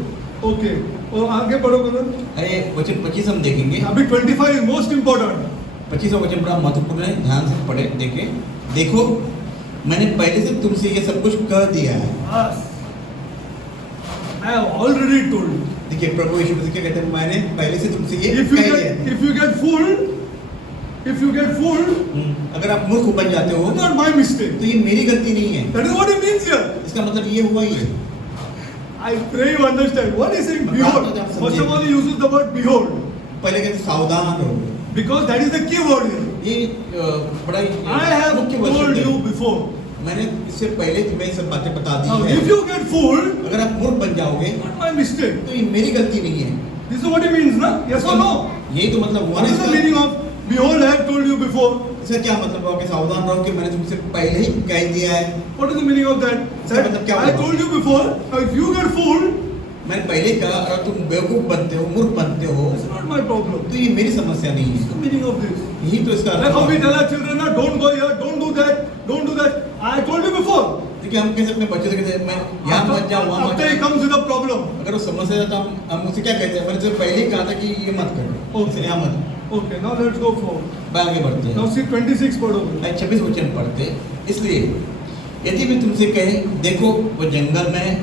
Okay. और आगे बढ़ो ब्रदर. अरे वचन 25 हम देखेंगे। अभी 25 is most important. 25वां वचन बड़ा महत्वपूर्ण है, ध्यान से पढ़े देखें। देखो मैंने पहले से तुमसे ये सब कुछ कह दिया है। Yes. I have already told you. देखिए प्रभु यीशु मसीह क्या कहते हैं, मैंने पहले से तुमसे ये If you कह दिया है। get fooled, अगर आप मूर्ख बन जाते हो it's not my mistake. तो ये मेरी गलती नहीं है। That is what he means here. इसका मतलब ये हुआ ही है। I pray you understand. What he saying? Behold. First of all, he uses the word behold. पहले कहते सावधान रहो, Because that is the key word here. ये बड़ा I have मुख्य told वचन you है। before. मैंने इससे पहले तुम्हें सब बातें बता दी Now, है। if you get fooled, अगर आप मूर्ख बन जाओगे not my mistake. तो ये मेरी गलती नहीं है। This is what he means, na? Yes or no? यही तो मतलब हुआ What ना is the इसका। meaning of behold? I have told you before. इसका क्या मतलब हुआ कि सावधान रहो कि मैंने तुमसे पहले ही कह दिया है। What is the meaning of that? इसका मतलब क्या I हुआ? told you before. Now, if you get fooled, मैंने पहले कहा अगर तुम बेवकूफ बनते हो, मूर्ख बनते हो, it's not my problem. तो ये मेरी समस्या नहीं What's the है। meaning of this? यही तो इसका Like how we अर्थ है। tell our children, na, don't go here, don't do that, don't do that. I told you before. देखिए हम कैसे अपने बच्चों से कहते हैं मैं यहाँ मत जाओ वहाँ मत After he जाओ। comes with a problem. अगर वो समस्या जाता हम उससे क्या कहते हैं, मैंने तुझे पहले ही कहा था कि ये मत करो, Okay. यहाँ मत। Okay, now let's go forward. आगे बढ़ते हैं। Now see 26 पढ़ो. 26 वचन पढ़ते। इसलिए यदि मैं तुमसे कहे देखो वो जंगल में है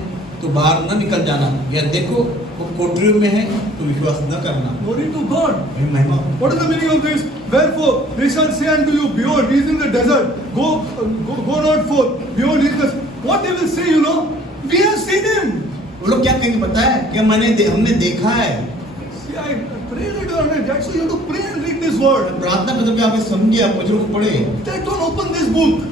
तो बाहर न निकल जाना, या देखो वो कोठरी में है तो विश्वास न करना। Glory to God. ये महिमा। What is the meaning of this? Wherefore they shall say unto you, behold, he is in the desert. Go not forth. Behold, he is the. What they will say, you know? We have seen him. वो लोग क्या कहेंगे पता है कि हमने देखा है। See, I pray that you understand. That's why you have to pray and read this word. प्रार्थना मतलब कि आपने समझे, आप वचनों को पढ़े। Just don't open this book.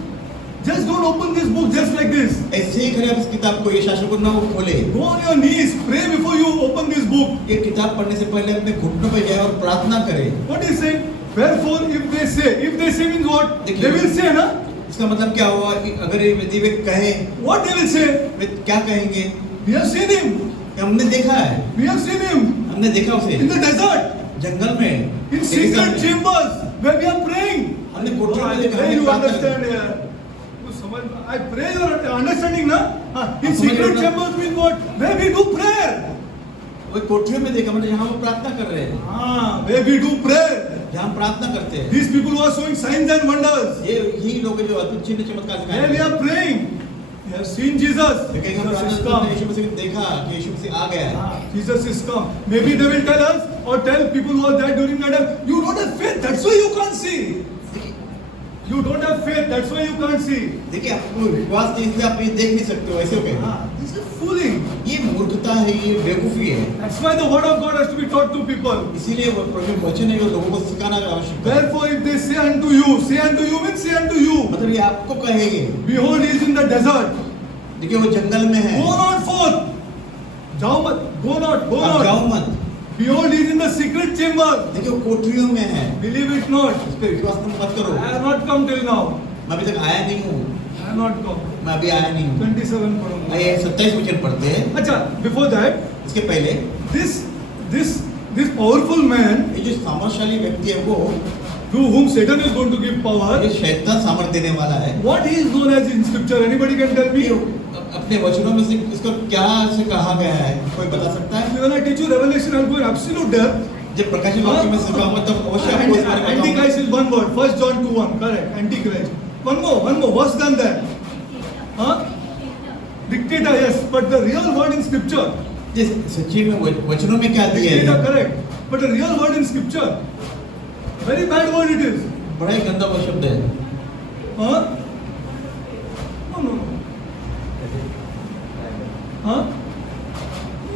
Just don't open this book just like this. ऐसे ही करें आप इस किताब को, ये शास्त्र को ना वो खोले। Go on your knees, pray before you open this book. ये किताब पढ़ने से पहले अपने घुटनों पे जाए और प्रार्थना करें। What is saying? Wherefore, if they say means what? They will say, na? इसका मतलब क्या हुआ? अगर यदि वे कहें, What they will say? वे क्या कहेंगे? We have seen him. हमने देखा है, We have seen him हमने देखा उसे in the desert, जंगल में, in secret chambers where we are praying. हमने Oh, कोठरियों में I देखा, pray हमने you प्रार्थना understand की। here. You समझ- I pray you are understanding ना? In आप समझ रहे secret हो ना? chambers mean what? Where we do prayer. वो कोठरियों में देखा, मतलब जहाँ वो प्रार्थना कर रहे हैं, Where we do prayer. जहाँ हम प्रार्थना करते हैं। These people who are showing signs and wonders. ये यही लोग हैं जो अद्भुत चिन्ह चमत्कार Where दिखाए we are praying. We have seen Jesus. लेकिन हम Jesus प्रार्थना is करते हैं, come. यीशु मसीह को देखा कि यीशु मसीह आ गया है। Jesus is come. Maybe they will tell us or tell people who are there during that time, you don't have faith, that's why you can't see. You don't have faith, that's why you can't see. देखिए, आपको विश्वास नहीं, इसलिए आप ये देख नहीं सकते हो, ऐसे हो गए। This is fooling. ये मूर्खता है, ये बेवकूफी है। That's why the word of God has to be taught to people. इसीलिए वो प्रभु वचन है, वो लोगों को सिखाना आवश्यक है। Therefore, if they say unto you means say unto you, मतलब ये आपको कहेंगे, behold, he is in the desert. देखिए वो जंगल में है, Go not forth. जाओ मत, go not, go आप जाओ not. मत। Behold, he is in the secret chamber. देखिए वो कोठरियों में है, Believe it not. इस पे विश्वास मत करो। I have not come till now. मैं अभी तक आया नहीं हूँ, I have not come. मैं अभी आया नहीं हूँ। 27 पढ़ूंगा. आइए 27 वचन पढ़ते हैं। अच्छा, before that, इसके पहले this powerful man ये जो सामर्थशाली व्यक्ति है, वो through whom Satan is going to give power, ये शैतान सामर्थ देने वाला है। what he is known as in scripture, anybody can tell me? ये अपने वचनों में से इसको क्या से कहा गया है, कोई बता सकता है? When I teach you Revelation, I'll go in absolute depth. जब प्रकाशित वाक्य में सिखाऊंगा तब अवश्य आपको इस बारे में बताऊंगा। Antichrist is one word. 1 John 2:1, correct. Antichrist. One more. Worse than that. Dictator, yes, but the real word in scripture. जिस सच्ची में वचनों में क्या दिया Dictator, है, correct. But the real word in scripture, very bad word it is. बड़ा ही गंदा वो शब्द है। Huh? No. Huh?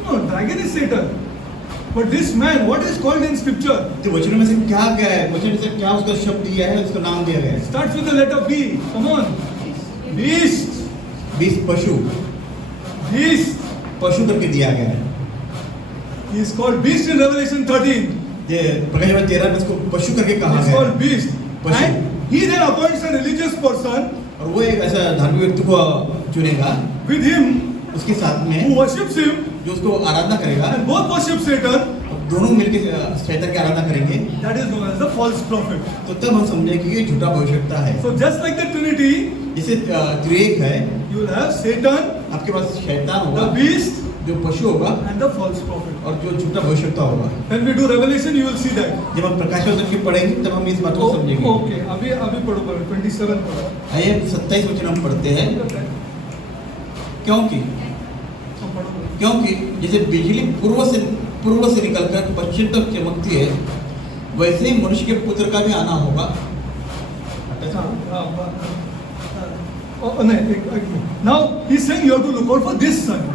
No, dragon is Satan. But this man, what is called in scripture? तो वचनों में से क्या गया है, वचन से क्या उसका शब्द दिया है, उसका नाम दिया गया है। Starts with the letter B. Come on. Beast. 20 पशु, Beast. पशु करके दिया गया है। He is called beast in Revelation 13. ये प्रकाशित वाक्य 13 में इसको पशु करके He कहा is गया called है। beast. Pashu. And he then appoints a religious person और वो एक ऐसा धार्मिक व्यक्ति को चुनेगा with him उसके साथ who में, worships him, जो उसको आराधना करेगा। and both worship Satan. दोनों मिलकर शैतान की आराधना करेंगे। That is known as the false prophet. तो तब हम समझे कि ये झूठा भविष्यवक्ता है। So just like the Trinity, जैसे त्रिएक है, you will have Satan, आपके पास शैतान होगा, the beast, जो पशु होगा, and the false prophet. और जो झूठा भविष्यवक्ता होगा। When we do Revelation, you will see that. जब हम प्रकाश वचन की पढ़ेंगे तब हम इस बात को समझेंगे। Okay. अभी पढ़ो 27 पढ़ो. आइए 27 वचन हम पढ़ते हैं। क्योंकि क्योंकि जैसे बिजली पूर्व से निकलकर पश्चिम तक चमकती है, वैसे ही मनुष्य के पुत्र का भी आना होगा। Now he's saying you have to look out for this sign.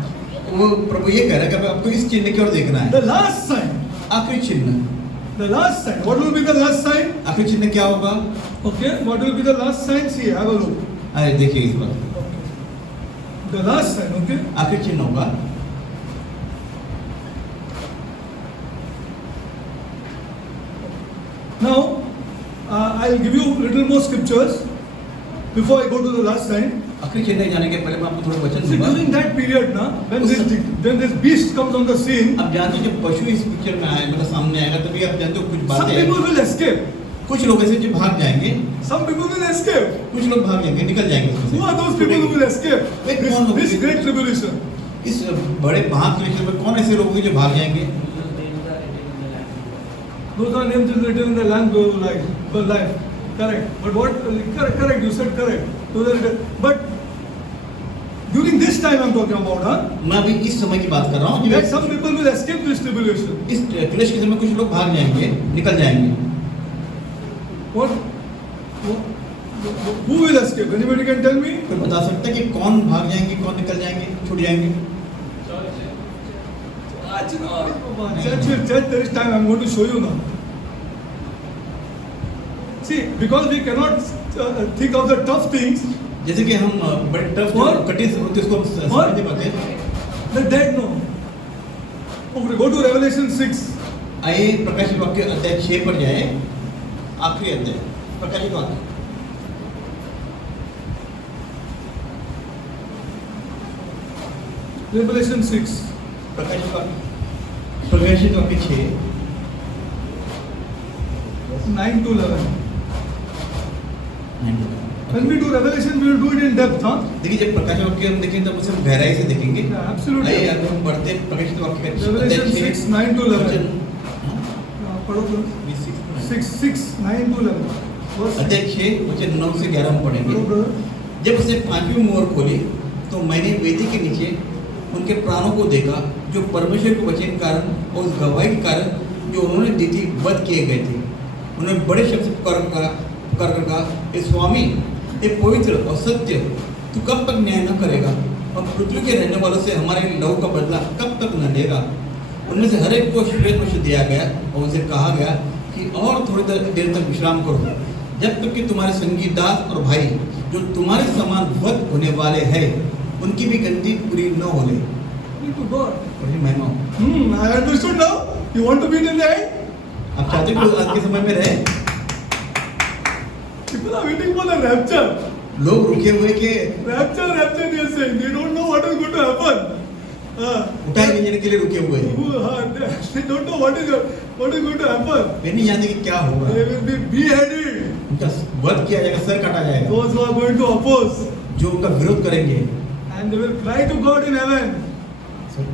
वो प्रभु ये कह रहा है कि आपको इस चिन्ह की ओर देखना है। The last sign. आखिरी चिन्ह, The last sign. What will be the last sign? आखिरी चिन्ह क्या होगा? Okay. What will be the last sign? See, have a look. आइए देखिए इस बात। The last sign. Okay. आखिरी चिन्ह होगा। Now, I'll give you little more scriptures before I go to the last sign. आखिरी चिन्ह जाने के पहले मैं आपको थोड़ा वचन See, दूंगा। during that period, na, when this beast comes on the scene, आप जानते हैं जब पशु इस पिक्चर में आए, मतलब सामने आएगा, तभी आप जानते हो कुछ some बातें people will escape. कुछ लोग ऐसे जो भाग जाएंगे, Some people will escape. कुछ लोग भाग जाएंगे, निकल जाएंगे उसमें से। Who are those people who will escape? वे कौन लोग This हैं? great tribulation. इस बड़े महाक्लेश में कौन ऐसे लोग हैं जो भाग जाएंगे? Those are names written in the Lamb's Book of Life. Correct. But what? Correct. You said correct. Those are written. But during this time I'm talking about, huh? मैं अभी इस समय की बात कर रहा हूँ। That some people will escape this tribulation. इस क्लेश के समय कुछ लोग भाग जाएंगे, निकल जाएंगे। What? Who will escape? Anybody can tell me? कोई बता सकता है कि कौन भाग जाएंगे, कौन निकल जाएंगे, छूट जाएंगे? Church, there is time. I'm going to show you now. See, because we cannot think of the tough things. जैसे कि हम बड़े टफ जो और? कठिन होते हैं उसको समझ नहीं पाते। The dead know. Okay, go to Revelation 6. आइए प्रकाशित वाक्य अध्याय 6 पर जाए, आखिरी अध्याय प्रकाशित वाक्य। Revelation 6. प्रकाशित वाक्य 6 9 to 11. When we do Revelation, we will do it in depth, huh? देखिए जब प्रकाशित वाक्य हम देखेंगे तब उसे हम गहराई से देखेंगे। Yeah, absolutely. आइए अब हम बढ़ते हैं प्रकाशित वाक्य का Revelation 6, 9 to 11. पढ़ो तो। 6 6, 9 to 11. Verse अध्याय 6 वचन 9 से 11 हम पढ़ेंगे। पढ़ो brother. जब उसे पांचवी मोहर खोली तो मैंने वेदी के नीचे उनके प्राणों को देखा जो परमेश्वर के वचन के कारण और उस गवाही के कारण जो उन्होंने दी थी वध किए गए थे। उन्होंने बड़े शब्द से पुकार कर कहा, हे स्वामी, हे पवित्र और सत्य, तू कब तक न्याय न करेगा और पृथ्वी के रहने वालों से हमारे लहू का बदला कब तक न लेगा। उनमें से हर एक को श्वेत वस्त्र दिया गया और उनसे कहा गया कि और थोड़ी देर तक विश्राम करो, जब तक कि तुम्हारे संगी दास और भाई जो तुम्हारे समान वध होने वाले हैं उनकी भी गिनती पूरी न हो ले। To God. बड़ी महिमा। I understood now. You want to be in the end? आप चाहते हो कि आज के समय में रहे? People are waiting for the rapture. लोग रुके हुए के Rapture, they are saying. They don't know what is going to happen. उठाए ले जाने के लिए रुके हुए हैं। They don't know what is going to happen. वे नहीं जानते कि क्या होगा। They will be beheaded. उनका वध किया जाएगा, सर काटा जाएगा। Those who are going to oppose. जो उनका विरोध करेंगे। And they will cry to God in heaven.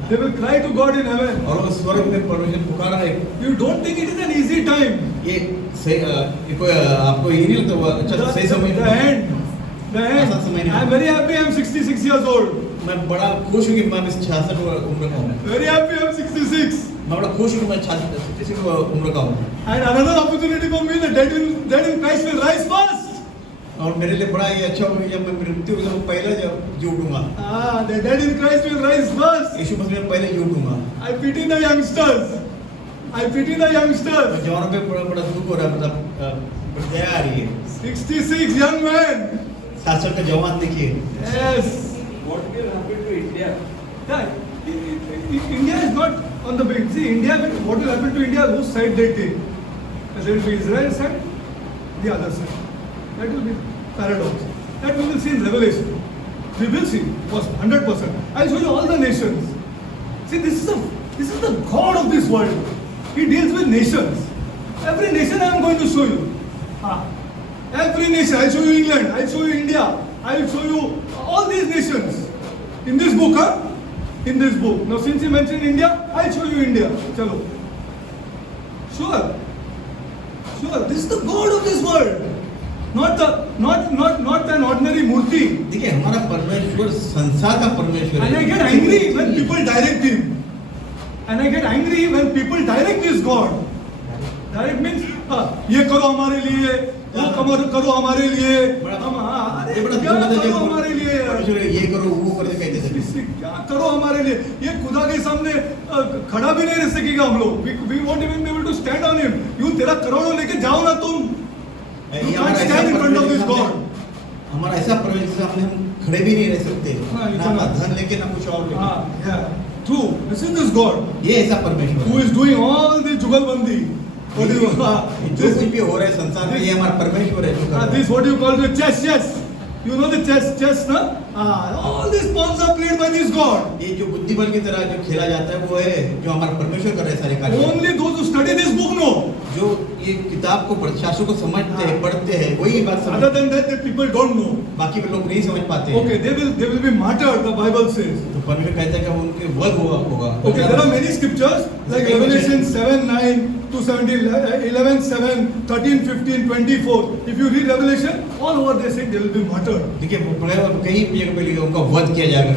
They will cry to God in heaven. और वो स्वर्ग में परमेश्वर पुकारा है। You don't think it is an easy time. ये सही कोई आपको ये नहीं लगता वो अच्छा सही समय The end. आसान समय नहीं। I am very happy. I am 66 years old. मैं बड़ा खुश हूँ कि मैं 66 उम्र का हूँ। Very happy. I am 66. मैं बड़ा खुश हूँ कि मैं 66 उम्र का हूँ। And another opportunity for me, the dead in Christ will rise first. और मेरे लिए बड़ा ये अच्छा होगा जब मैं मृत्यु से पहले जब जी उठूंगा। The dead in Christ will rise first. यीशु मसीह में पहले जी उठूंगा। I pity the youngsters. जवानों पे बड़ा दुख हो रहा है, मतलब दया आ रही है। 66 young men. 60 का जवान देखिए। Yes. What will happen to India? Yeah, India is not on the big. See, India, what will happen to India? Whose side they take? There will be Israel side, the other side. That will be paradox. That we will see in Revelation. We will see, was 100%. I'll show you all the nations. See, this is the God of this world. He deals with nations. Every nation I am going to show you. Every nation. I'll show you England. I'll show you India. I'll show you all these nations. In this book, In this book. Now, since he mentioned India, I'll show you India. Chalo. Sure. This is the God of this world. Not an ordinary murti. देखिए हमारा परमेश्वर संसार का परमेश्वर है। And I get angry when people direct him. And I get angry when people direct this God. Direct means ये करो हमारे लिए, वो करो हमारे लिए, क्या करो हमारे लिए, ये करो वो कर दिखाई देते हैं। क्या करो हमारे लिए, ये खुदा के सामने खड़ा भी नहीं रह सकेगा हम लोग। We won't even be able to stand on him. You तेरा करोड़ों लेके जाओ ना तुम। You can't stand in front of this God. हमारा ऐसा परमेश्वर के सामने हम खड़े भी नहीं रह सकते। ना अपना धन लेके ना कुछ और लेके। Yeah. True. This is this God. ये ऐसा परमेश्वर Who is doing all the जुगलबंदी. What do you? जो कुछ भी हो रहा है संसार में ये हमारा परमेश्वर है जो कर रहा है। This what you call the chess. You know the chess, na? All these pawns are played by this God. ये जो बुद्धि बल की तरह जो खेला जाता है वो है जो हमारा परमेश्वर कर रहे सारे कार्य। Only those who study this book know. जो ये किताब को शास्त्रों को समझते हैं, पढ़ते हैं, वही बात समझते हैं। Other than that, the people don't know. बाकी लोग नहीं समझ पाते हैं। Okay, they will be martyred. The Bible says. तो परमेश्वर कहता है कि उनके वध होगा। Okay, there are many scriptures like Revelation 7:9 to 17, 11:7, 13, 15, 24. If you read Revelation, all over they say they will be martyred. देखिए वो पढ़े और कहीं जगह पे लिखा उनका वध किया जाएगा।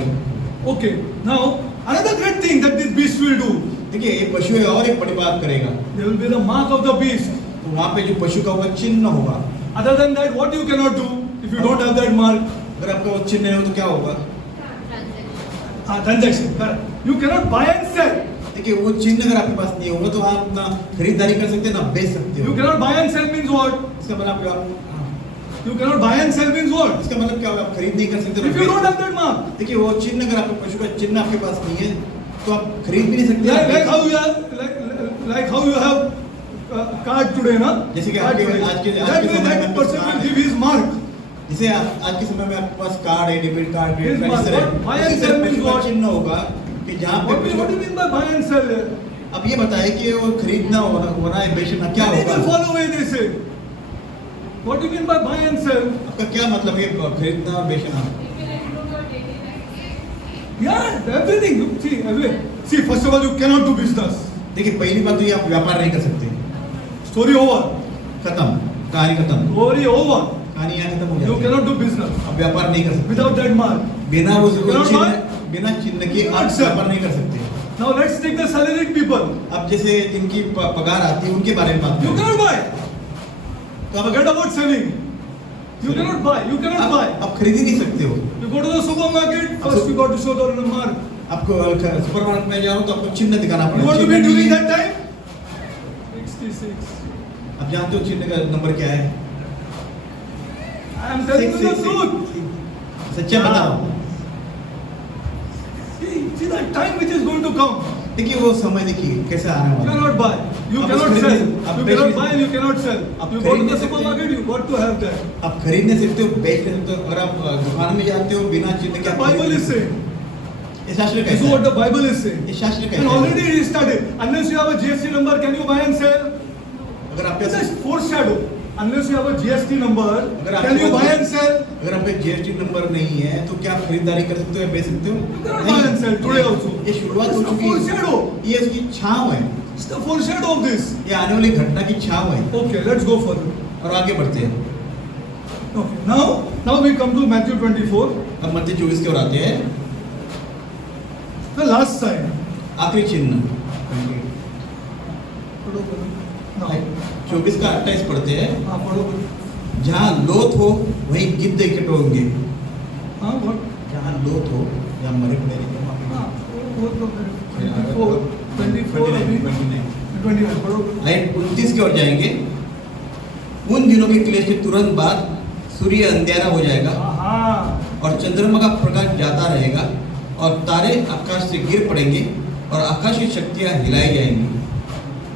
Okay, now another great thing that this beast will do. देखिए ये पशु है और एक बड़ी बात करेगा। There will be the mark of the beast. तो वहाँ पे जो पशु का वो चिन्ह होगा। Other than that, what you cannot do if you don't have that mark? अगर आपका वो चिन्ह नहीं हो तो क्या होगा? Transaction. Correct. You cannot buy and sell. देखिए वो चिन्ह अगर आपके पास नहीं होगा तो आप ना खरीदारी कर सकते हैं ना बेच सकते हो। You cannot buy and sell means what? इसका मतलब आप You cannot buy and sell means what? इसका मतलब क्या होगा? आप खरीद नहीं कर सकते। If you don't have that mark. देखिए वो चिन्ह अगर आपके पशु का चिन्ह आपके पास नहीं है तो आप खरीद भी नहीं सकते। Like how you have card today, ना? जैसे कि आज के that person will give his mark. जैसे आज के समय में आपके पास कार्ड है, debit card, Yes, credit card, but buy and इसी sell तरह means कुछ what? चिन्ह होगा कि जहाँ What do you पे mean by buy and sell? अब ये बताइए कि वो खरीदना होना है, बेचना क्या Many will होगा? follow away they say. What do you mean by buy and sell? आपका क्या मतलब है खरीदना और बेचना? Yeah, everything. You see, everything. See, first of all, you cannot do business. देखिए पहली बात तो ये आप व्यापार नहीं कर सकते, Story over. खत्म, कहानी खत्म, Story over. कहानी यहाँ खत्म हो You जाती है। cannot do business आप व्यापार नहीं कर सकते without that mark. बिना वो cannot चिन्ह, buy? बिना चिन्ह के cannot आप sell. व्यापार नहीं कर सकते। Now let's take the salaried people. अब जैसे जिनकी पगार आती है उनके बारे में बात You करें, cannot buy. तो आप Forget about selling. You cannot buy. You cannot buy. आप खरीद ही नहीं सकते हो। You go to the supermarket. First, you got to show the mark. आपको सुपरमार्केट में जाओ तो आपको चिन्ह दिखाना You want to पड़ेगा। be चिन्ह during नहीं- that time? 66. आप जानते हो चिन्ह का नंबर क्या है? I am telling you the truth. सच्चा बता रहा हूँ। See that time which is going to come. देखिए वो समय देखिए कैसे आने You वाला है। cannot buy. You आप cannot खरीद sell. नहीं- आप You बेच cannot नहीं buy and you cannot sell. आप You go खरीद to the नहीं सकते। supermarket. You got to have that. आप खरीद नहीं सकते हो, बेच नहीं सकते हो। अगर आप दुकान में जाते हो बिना चिन्ह के The आप Bible खरीद is saying. ये शास्त्र This is कहता what है। the Bible is saying. ये शास्त्र And कहता है। already it is started. Unless you have a GST number, can you buy and sell? अगर आपके It's a foreshadow. Unless you have a GST number, अगर can you आपके buy pass- and sell? अगर आपके GST number नहीं है तो क्या आप खरीदारी कर सकते हो या बेच सकते हो? cannot buy and sell today also. ये शुरुआत हो It's a चुकी है। foreshadow. ये इसकी छांव है, It's the foreshadow of this. ये आने वाली घटना की छांव है। Okay, let's go further. और आगे बढ़ते हैं। Okay, now we come to Matthew 24, अब मत्ती 24 की ओर आते हैं। the last sign. आखिरी चिन्ह No. 24 का 28 पढ़ते हैं। हाँ पढ़ो। जहाँ लोथ हो वहीं गिद्ध इकट्ठे होंगे। हाँ what? जहाँ लोथ हो जहाँ मरे पड़े रहेंगे वहाँ पे। हाँ वो तो 24 अभी 29 पढ़ो। आयत 29 की ओर जाएंगे। उन दिनों के क्लेश के तुरंत बाद सूर्य अंधेरा हो जाएगा हाँ और चंद्रमा का प्रकाश जाता रहेगा और तारे आकाश से गिर पड़ेंगे और आकाशीय शक्तियां हिलाई जाएंगी।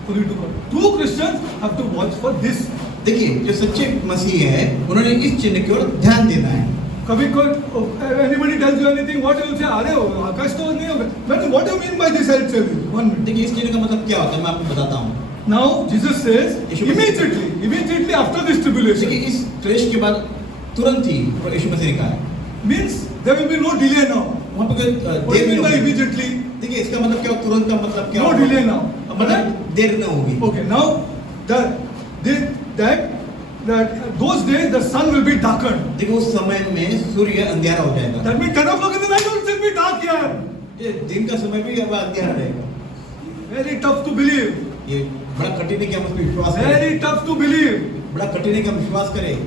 Two Christians have to watch for this. देखिए जो सच्चे मसीह है उन्होंने इस चिन्ह की ओर ध्यान देना है। कभी कोई anybody tells you anything, what you will say? अरे आकाश तो नहीं होगा। But what do you mean by this? I'll tell you. 1 minute. देखिए इस चिन्ह का मतलब क्या होता है मैं आपको बताता हूँ। Now Jesus says Yeshu Masih- immediately after this tribulation देखिए इस क्लेश के बाद तुरंत ही यीशु मसीह ने कहा है means there will be no delay now. वहाँ पे कोई What do देर you नहीं mean by होगी। immediately? देखिए इसका मतलब क्या तुरंत का मतलब क्या No होगा? delay now. मतलब देर न होगी। Okay, now that those days the sun will be darkened. देखिए उस समय में सूर्य अंधेरा हो जाएगा। That means 10 o'clock in the night will be dark here. ये दिन का समय भी अब अंधेरा रहेगा। Very tough to believe. ये बड़ा कठिन है कि हम उस पर विश्वास करें। Very tough to believe. बड़ा कठिन है कि हम विश्वास करें।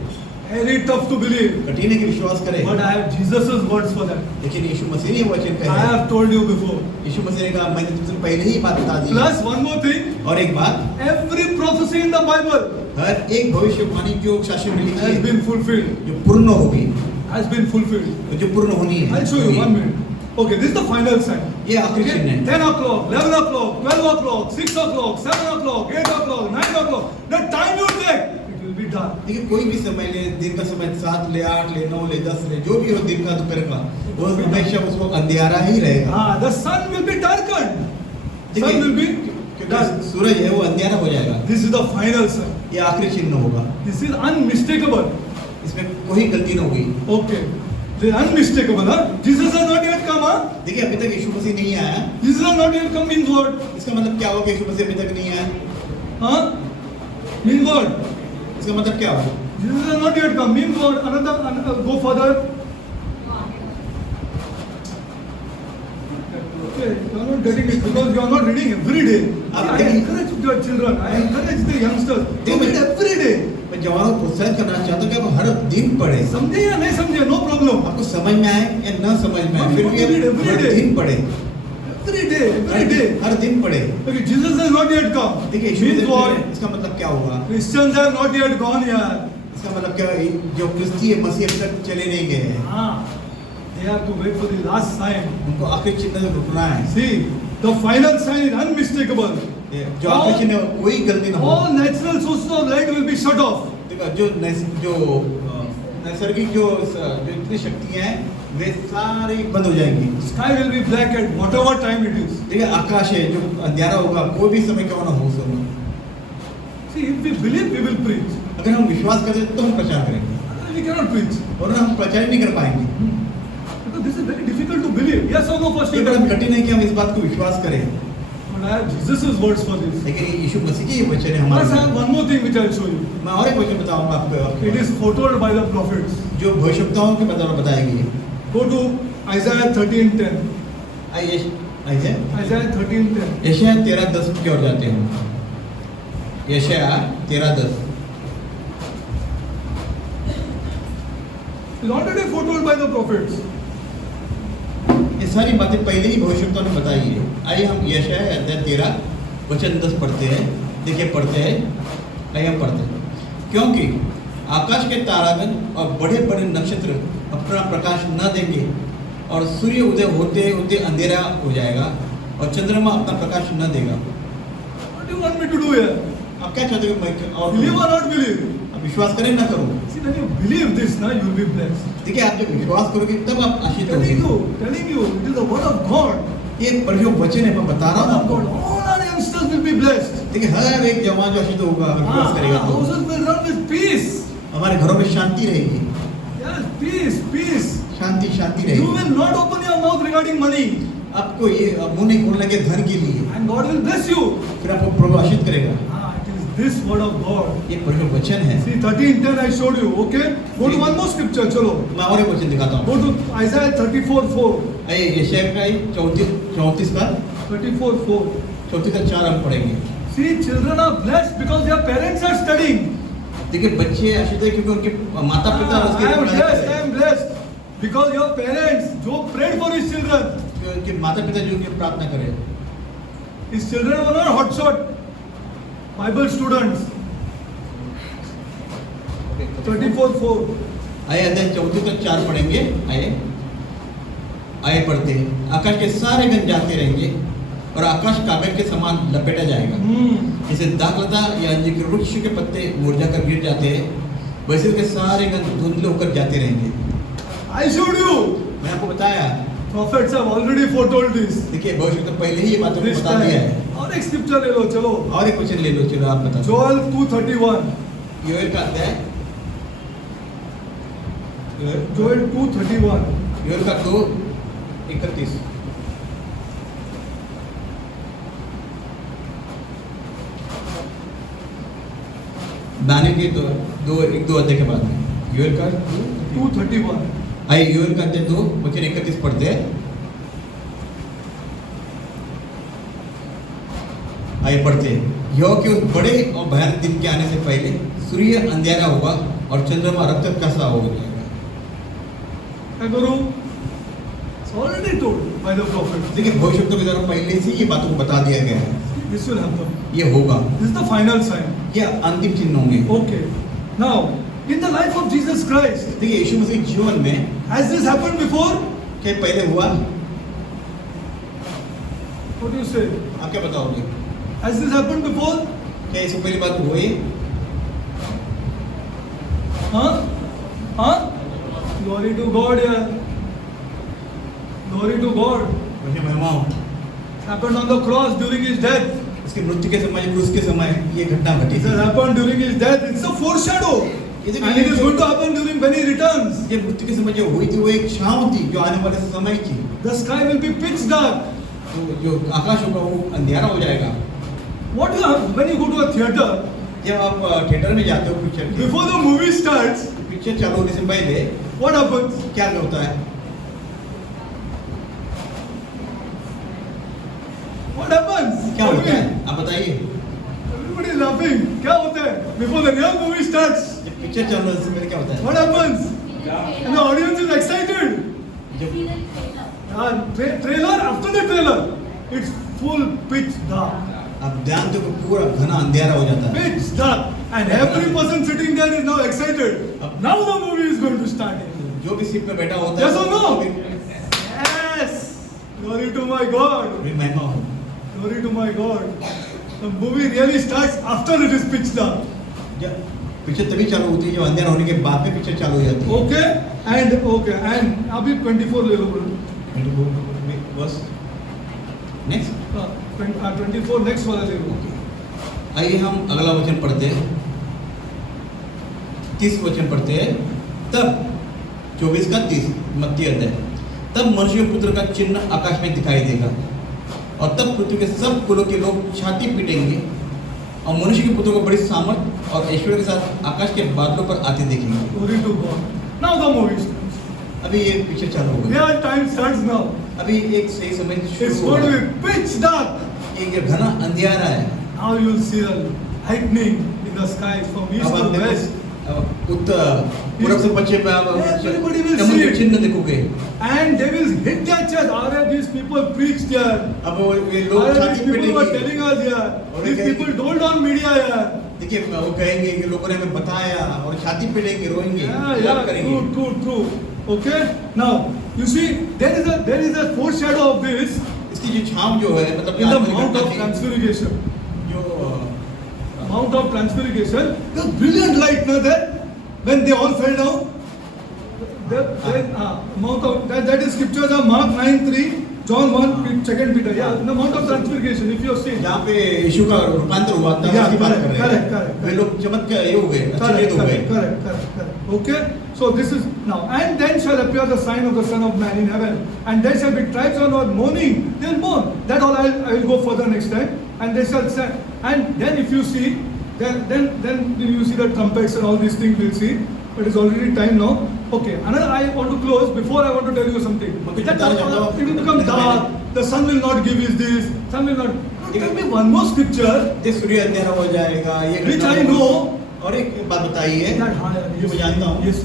Very tough to believe. कठिन है कि विश्वास करें। But I have Jesus' words for that. लेकिन यीशु मसीह ने वचन I कहा है। have told you before. यीशु मसीह ने कहा मैंने तुमसे पहले ही बात बता दी। Plus one more thing. और एक बात, Every prophecy in the Bible हर एक भविष्यवाणी जो शास्त्र में लिखी has है been fulfilled. जो पूर्ण होगी, Has been fulfilled. जो पूर्ण होनी है। I'll show you 1 minute. Okay, this is the final sign. ये आखिरी चिन्ह है। 10 o'clock, 11 o'clock, 12 o'clock, 6 o'clock, 7 o'clock, 8 o'clock, 9 o'clock. The time you take, it will be done. देखिए कोई भी समय ले, दिन का समय 7 ले, 8 ले, 9 ले, 10 ले, जो भी हो दिन का दोपहर का, वो हमेशा उसको अंधेरा ही रहेगा। Ah, the sun will be darkened. देखिए, Sun will be क्योंकि dark. सूरज है वो अंधेरा हो जाएगा। This is the final sign. ये आखिरी चिन्ह होगा। This is unmistakable. इसमें कोई गलती न होगी। Okay. The unmistakable, huh? Jesus has not yet come, huh? देखिए अभी तक यीशु मसीह नहीं आया। Jesus has not yet come means what? इसका मतलब क्या होगा कि यीशु मसीह अभी तक नहीं आया? Huh? Means what? इसका मतलब क्या होगा? Jesus has not yet come means what? Another go further. Okay, you are not getting it because you are not reading every day. आप I getting- encourage your children. I encourage the youngsters. They देखो, read every day. मैं जवानों को प्रोत्साहित करना चाहता हूँ कि आप हर दिन पढ़े। समझे या नहीं समझे? No problem. आपको समझ में आए या न समझ में आए, फिर भी आप हर दिन पढ़े। Every day, every day. हर दिन पढ़े। Okay, Jesus has not yet come. देखिए यीशु Means मसीह what? ने- इसका मतलब क्या होगा? Christians have not yet gone here. इसका मतलब क्या है? जो क्रिस्ती है मसीह अभी तक चले नहीं गए हैं। Ah, they have to wait for the last sign. उनको आखिरी चिन्ह से रुकना है। See, the final sign is unmistakable. जो आखिरी चिन्ह है, कोई गलती ना हो। All natural sources of light will be shut off. देखो जो नैसर्गिक जो इतनी शक्तियां हैं वे सारी बंद हो जाएंगी। Sky will be black at whatever time it is. देखिए आकाश है जो अंधेरा होगा, कोई भी समय क्यों ना हो उस समय। See, if we believe, we will preach. अगर हम विश्वास करें तो हम प्रचार करेंगे, Otherwise we cannot preach. और हम प्रचार नहीं कर पाएंगे। Because this is very difficult to believe. Yes or no, first ये you बड़ा tell me. कठिन है कि हम इस बात को विश्वास करें, But I have Jesus' words for this. लेकिन ये यीशु मसीह के ये वचन है Plus, हमारे I have लिए। one more thing which I will show you. मैं और एक वचन बताऊंगा आपको, It is foretold by the prophets. जो भविष्यवक्ताओं के द्वारा बताया गया है। Go to Isaiah 13:10. आइए Isaiah 13:10. यशायाह 13:10 की ओर जाते हैं। यशायाह 13:10 It's already foretold by the prophets. ये सारी बातें पहले ही भविष्यवक्ताओं ने बताई है। आइए हम यशायाह अध्याय 13 वचन 10 पढ़ते हैं। देखिए पढ़ते हैं, आइए हम पढ़ते हैं। क्योंकि आकाश के तारागण और बड़े बड़े नक्षत्र अपना प्रकाश न देंगे, और सूर्य उदय होते होते अंधेरा हो जाएगा, और चंद्रमा अपना प्रकाश न देगा। What do you want me to do here? आप क्या चाहते हो कि मैं और Believe or not believe? आप विश्वास करें ना करो? See, when you believe this, now you will be blessed. देखिए आप जब विश्वास करोगे तब आप आशीष होंगे। Telling you, it is the word of God. ये पर जो वचन है मैं बता रहा हूँ Word of God. आपको। All our youngsters will be blessed. देखिए हर एक जवान जो आशीष होगा अगर विश्वास करेगा तो Houses will run with peace. हमारे घरों में शांति रहेगी। Yes, peace, peace. Shanti Shanti You रहेगी। will not open your mouth regarding money, आपको ये मुंह नहीं खोलने के धन के लिए, and God will bless you. फिर आपको प्रभु आशीष करेगा। It is this word of God. ये पर जो वचन है। See, 13:10 I showed you. Okay, go to one more scripture. Chalo. मैं और एक वचन दिखाता हूँ। Go to Isaiah 34:4. आइए यशायाह का 34 का 34:4. 34 का 4 हम पढ़ेंगे। See, children are blessed because their parents are studying. देखिए बच्चे आशीष है क्योंकि उनके माता पिता I उसके am पढ़ाई blessed. कर I रहे am blessed because your parents, जो prayed for his children, हैं। उनके माता पिता जो उनकी प्रार्थना करें। his children were not hotshot Bible students. 34:4. आइए अध्याय 34 का 4 पढ़ेंगे। आइए पढ़ते हैं। आकाश के सारे गण जाते रहेंगे, और आकाश कागज के समान लपेटा जाएगा। जैसे दाखलता या अंजीर के वृक्ष के पत्ते मुरझा कर गिर जाते हैं, वैसे के सारे गण धुंधले होकर जाते रहेंगे। I showed you. मैं आपको बताया। Prophets have already foretold this. देखिए भविष्य तो पहले ही ये बातों को This बता दिया है। time. और एक scripture ले लो, चलो. और एक वचन ले लो, चलो आप बताओ। Joel 2:31. योएल का अध्याय, Joel 2:31. योएल का 2:31। दाने के दो अध्याय के बाद में योएल का 2:31. आइए योएल का अध्याय 2 वचन 31 पढ़ते हैं। आइए पढ़ते हैं। यहोवा के उस बड़े और भयानक दिन के आने से पहले सूर्य अंधेरा होगा और चंद्रमा रक्त का सा हो जाएगा। Guru, it's already told by the prophets. देखिए भविष्यवक्ताओं के द्वारा पहले से ये बातों को बता दिया गया है। This will happen. ये होगा, This is the final sign. ये अंतिम चिन्ह होंगे। Okay. Now, in the life of Jesus Christ, देखिए यीशु मसीह के जीवन में has this happened before? क्या पहले हुआ? What do you say? आप क्या बताओगे? Has this happened before? क्या इससे पहली बात हुई? Huh? Huh? Glory to God, yeah. Glory to God. मुझे महिमा हो। It happened on the cross during his death. इसके मृत्यु के समय, क्रूस के समय ये घटना घटी It थी। has happened during his death. It's a foreshadow. ये And it is going to happen during when he returns. ये मृत्यु के समय जो हुई थी वो एक छांव थी जो आने वाले समय थी। The sky will be pitch dark. तो जो आकाश होगा वो अंधेरा हो जाएगा। What you have when you go to a theater, जब आप थिएटर में जाते हो पिक्चर की, before the movie starts, picture चालू होने से पहले what happens? क्या होता है? What happens? क्या Tell होता है? me. आप बताइए। Everybody is laughing. क्या होता है? Before the real movie starts, जब पिक्चर चालू होने से पहले क्या होता है? what happens? And the audience is excited. जब Trailer after the trailer, it's full pitch dark. आप ध्यान दो कि पूरा घना अंधेरा हो जाता है। Pitch dark. And every person sitting there is now excited. Now the movie is going to start. जो भी सीट पे बैठा होता है, Yes or no? वो Yes. Glory to my God. भी महिमा हो। Glory to my God. The movie really starts after it is pitch dark. जब पिक्चर तभी चालू होती है जब अंधेरा होने के बाद में पिक्चर चालू हो जाती है। ओके एंड अभी 24 ले लो बोलो। बस नेक्स्ट 24 नेक्स्ट वाला ले लो। आइए हम अगला वचन पढ़ते हैं। 30 वचन पढ़ते हैं। तब 24 का 30 मत्ती अध्याय। तब मनुष्य पुत्र का चिन्ह आकाश में दिखाई देगा और तब पृथ्वी के सब कुलों के लोग छाती पीटेंगे और मनुष्य के पुत्र को बड़ी सामर्थ और ऐश्वर्य के साथ आकाश के बादलों पर आते देखेंगे। Glory to God. Now the movie starts. अभी ये पिक्चर चालू हो गई। Their time starts now. अभी एक सही समय It's शुरू going to हो be pitch dark. एक घना अंधियारा है। Now you will see a lightning in the sky from east अब to आप देखो, west. उत्तर पूरब से पश्चिम में आप Everybody will चमक see के it. चिन्ह देखोगे। And they will hit their chest. Are these people preached here? अब ये लोग Are these छाती people were पीटेंगे। telling us here? और These ये people told on media here. देखिए वो कहेंगे कि लोगों ने हमें बताया और छाती पीटेंगे, रोएंगे, विलाप करेंगे। True. Okay. Now you see there is a foreshadow of this इसकी जो छाम जो है मतलब in the आत्मा की Mount घटना of थी, Transfiguration. जो Mount of Transfiguration. The brilliant light, no, there when they all fell down. Mount of that is scriptures of Mark 9:3, John 1, 2 Peter. Yeah, the Mount of Transfiguration. If you have seen. जहाँ पे यीशु का रूपांतर हुआ था Yeah, उसकी बात कर रहे हैं। correct. वे लोग चमत्कार ये हो गए, आश्चर्यचकित हो गए। Correct. Okay. So this is now, and then shall appear the sign of the Son of Man in heaven, and there shall be tribes on earth mourning. They'll mourn. That all I will go further next time. And they shall say, and then if you see, then you see the trumpets and all these things we'll see. But it's already time now. Okay. Another I want to close before I want to tell you something. That it will become dark. The sun will not give us this. Sun will not. Tell me one more scripture. ये सूर्य अंधेरा हो जाएगा, ये Which घटना I होगी। know. और एक बात बताइए, ये मैं जानता हूँ। Yes.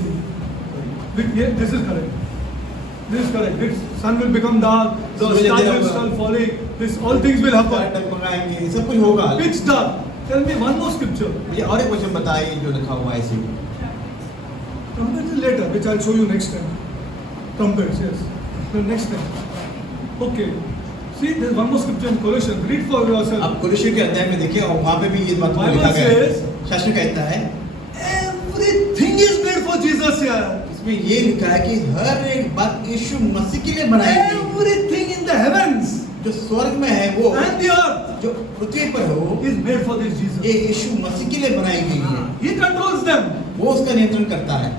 This is correct. This is correct. This sun will become dark. The Suraj stars अंधेरा will होगा। start falling. This all things will happen. डगमगाएंगे, सब कुछ होगा। Pitch dark. Tell me one more scripture. मुझे और एक वचन बताइए जो लिखा हुआ है ऐसे। Trumpets is later, which I'll show you next time. Trumpets, yes. The next time. Okay. See, there's one more scripture in Colossians. Read for yourself. अब कुरिशी के अध्याय में देखिए और वहाँ पे भी ये बात को Bible लिखा गया है। says- शास्त्र कहता है Everything is made for Jesus here. इसमें ये लिखा है कि हर एक बात यीशु मसीह के लिए बनाई गई। Everything in the heavens जो स्वर्ग में है वो and the earth जो पृथ्वी पर हो is made for this Jesus. ये यीशु मसीह के लिए बनाई गई है। He controls them. वो उसका नियंत्रण करता है,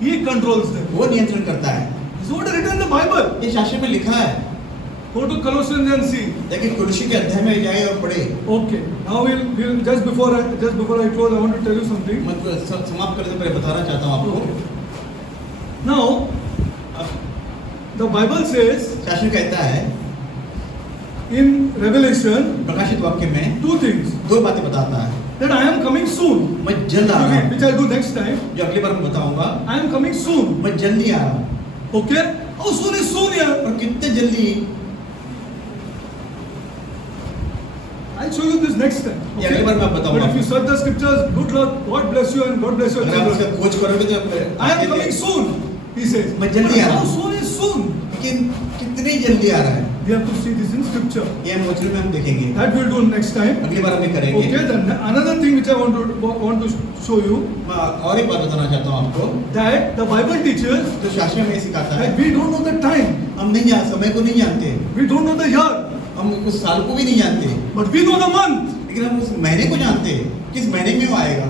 He controls them. वो नियंत्रण करता है। This is what is written in the Bible. ये शास्त्र में लिखा है। Go to Colossians and see. देखिए कुरिशी के अध्याय में जाए और पढ़े। Okay. Now we'll just before I close, I want to tell you something. मैं तो समाप्त करने से पहले बताना चाहता हूँ आपको। Now, the Bible says शास्त्र कहता है in Revelation प्रकाशित वाक्य में two things. दो बातें बताता है। That I am coming soon. मैं जल्द आ रहा हूँ, Which I'll do next time. जो अगली बार मैं बताऊंगा। I am coming soon. मैं जल्दी आ रहा हूँ। Okay? How soon is soon here? और कितने जल्दी? I'll show you this next time. ये अगली बार मैं बताऊंगा। But if you search the scriptures, good Lord, God bless you and God bless your अगर आप children. उसका खोज करोगे तो I am coming soon, he says. मैं जल्दी आ रहा How हूँ। soon is soon? लेकिन कितनी जल्दी आ रहा है? We have to see this in scripture. ये हम वचन में हम देखेंगे। That we'll do next time. अगली बार हम ये करेंगे। Okay, then another thing which I want to show you मैं और एक बात बताना चाहता हूँ आपको। that the Bible teaches जो शास्त्र में ये सिखाता है, that we don't know the time, हम नहीं जान समय को नहीं जानते, we don't know the year, हम उस साल को भी नहीं जानते, but we know the month. लेकिन हम उस महीने को जानते हैं, किस महीने में वो आएगा।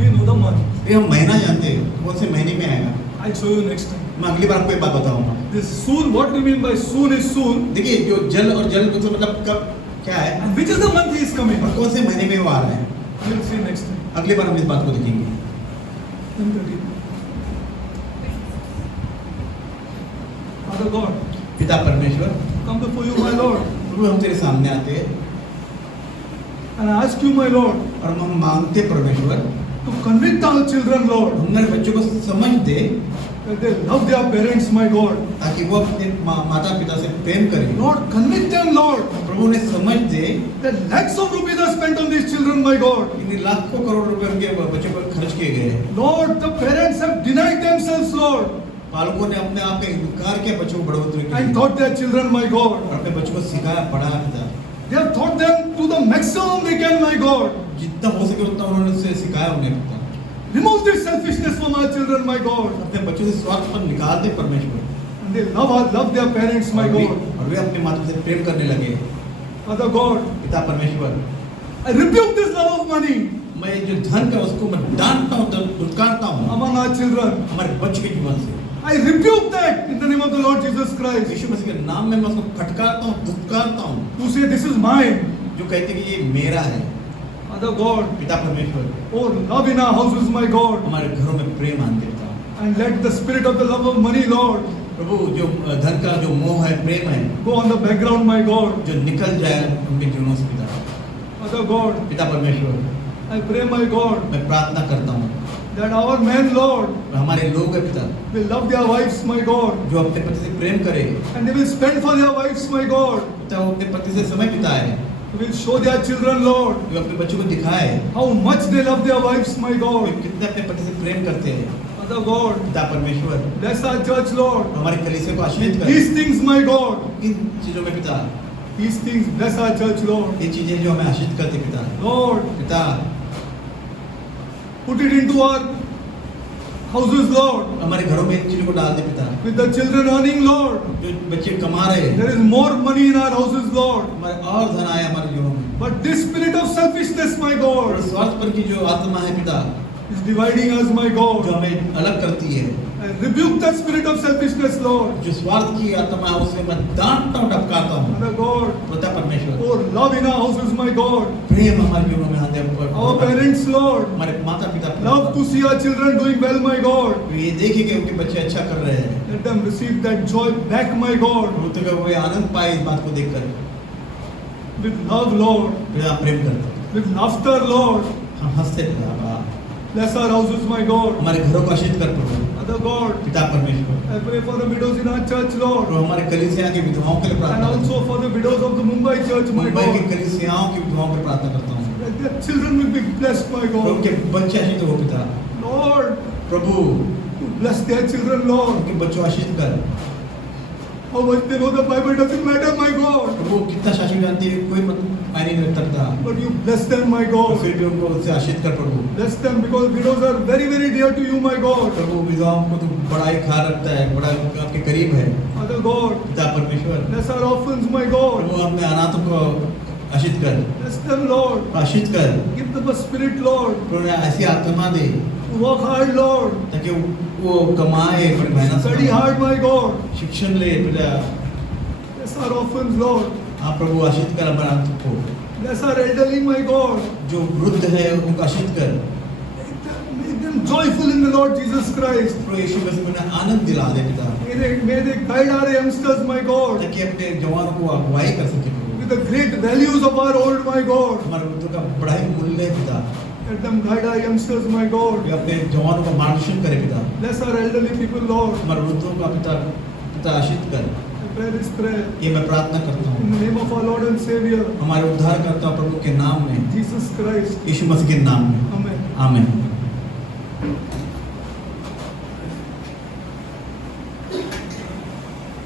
We know the month. ये हम महीना जानते हैं, कौन से महीने में आएगा। I'll show you next time. मैं अगली बार आपको एक बात बताऊंगा। This soon, what we mean by soon is soon, देखिए जो जल और जल मतलब कब क्या है and which is the month he is coming. और कौन से महीने में वो आ रहा है। We'll see next time. अगली बार हम इस बात को देखेंगे। 10:30. Father God, पिता परमेश्वर, come before you, my Lord, प्रभु हम तेरे सामने आते हैं and I ask you, my Lord, और हम मांगते परमेश्वर to convict our children, Lord, हमारे बच्चों को समझ दे that they love their parents, my God. ताकि वो अपने माता पिता से प्रेम करें। Lord, convict them, Lord, प्रभु ने समझ दे that lakhs of rupees are spent on these children, my God. इन लाखों करोड़ रुपए उनके बच्चों पर खर्च किए गए हैं। Lord, the parents have denied themselves, Lord, पालकों ने अपने आप का इनकार किया बच्चों को बढ़ोतरी के and लिए taught their children, my God. और अपने बच्चों को सिखाया पढ़ाया पिता। They have taught them to the maximum they can, my God. जितना हो सके उतना उन्होंने उससे सिखाया उन्हें पिता। Remove this selfishness from our children, my God. अपने बच्चों से स्वार्थ पर निकाल दे परमेश्वर। And they love their parents, my God. और वे अपने माता से प्रेम करने लगे। Father God, पिता परमेश्वर, I rebuke this love of money मैं जो धन का उसको मैं डांटता हूँ, धुतकारता हूँ among our children. हमारे बच्चों के जीवन से। I rebuke that in the name of the Lord Jesus Christ. यीशु मसीह के नाम में मैं उसको फटकारता हूँ, धुतकारता हूँ। Who say this is mine. जो कहते हैं कि ये मेरा है। Father God, पिता परमेश्वर, oh love in our houses, my God. हमारे घरों में प्रेम आन देता हूँ। And let the spirit of the love of money, Lord, प्रभु जो धन का जो मोह है, प्रेम है, go on the background, my God. जो निकल जाए उनके जीवनों से पिता। Father God, पिता परमेश्वर, I pray, my God, मैं प्रार्थना करता हूँ that our men, Lord, हमारे लोग हैं पिता, will love their wives, my God, जो अपने पति से प्रेम करे, and they will spend for their wives, my God. पिता वो अपने पति से समय बिताए, They will show their children, Lord, जो अपने बच्चों को दिखाए how much they love their wives, my way God. कितने अपने पति से प्रेम करते हैं। Father God, पिता परमेश्वर, bless our church, Lord. हमारे कलीसिया को आशीर्वाद With कर। these things, my God, इन चीजों में पिता, these things, bless our church, Lord. ये चीजें जो हमें आशीर्वाद करते पिता, Lord, पिता put it into our houses, Lord. हमारे घरों में इन चीजों को डाल दे पिता, With the children earning, Lord, जो बच्चे कमा रहे हैं, there is more money in our houses, Lord. हमारे और धन आए हमारे जीवनों में। But this spirit of selfishness, my और God, स्वार्थपन की जो आत्मा है पिता, is dividing us, my जो God. हमें अलग करती है, I rebuke that spirit of selfishness, Lord. जो स्वार्थ की आत्मा है उसे मैं डांटता हूँ, डपकारता हूँ। Father God, पिता परमेश्वर, oh love in our houses, my God. प्रेम हमारे जीवनों में आने पर Our parents, Lord, हमारे माता पिता love to see our children doing well, my God. ये देखे कि उनके बच्चे अच्छा कर रहे हैं, Let them receive that joy back, my God. वो तो वे आनंद पाए इस बात को देखकर। With love, Lord. पिता प्रेम करते हैं, With laughter, Lord. हम हंसते हैं पिता, Bless our houses, my God. हमारे घरों को आशीर्वाद कर प्रभु। Father God, पिता परमेश्वर, I pray for the widows in our church, Lord. और हमारे कलीसिया की विधवाओं के लिए And प्रार्थना करता also for the widows of the Mumbai church, हूँ। my मुंबई की God. कलीसियाओं की विधवाओं के प्रार्थना करता हूँ, That their children will be blessed, my और God. उनके बच्चे आशीष हो पिता। Lord, Prabhu bless their children, Lord. उनके बच्चों आशीष कर। How much they know the Bible doesn't matter, my God. प्रभु कितना शासन जानती है कोई मायने नहीं रखता, But you bless them, my और God. फिर भी उनको उससे आशीष कर प्रभु। Bless them because widows are very, very dear to you, my God. प्रभु विधवाओं को तो बड़ा ही ख्याल रखता है, बड़ा आपके करीब है। Father God, पिता परमेश्वर, bless our orphans, my God. प्रभु अपने अनाथों को आशीष कर, Bless them, Lord. आशीष कर। Give them a spirit, Lord. प्रभु ने ऐसी आत्मा दे To work hard, Lord. ताकि वो कमाए, बड़ी मेहनत Study से hard, my God. शिक्षण ले पिता। Bless our orphans, Lord. हाँ प्रभु आशीष कर हमारे अनाथों को, Bless our elderly, my God. जो वृद्ध है उनको आशीष कर। Make them joyful in the Lord Jesus Christ. प्रभु यीशु मसीह में आनंद दिला दे पिता, May they guide our youngsters, my God, ताकि अपने जवानों को अगुवाई कर सके प्रभु। with the great values of our old, my God. हमारे वृद्धों का बड़ा ही मूल्य है पिता, Let them guide our youngsters, my God. वे अपने जवानों का मार्गदर्शन करे पिता। Bless our elderly people, Lord. हमारे वृद्धों का पिता आशीष कर। I pray this prayer ये मैं प्रार्थना करता in हूँ the name of our Lord and Savior, हमारे उद्धारकर्ता प्रभु के नाम में, Jesus Christ. यीशु मसीह के नाम में, Amen. आमीन।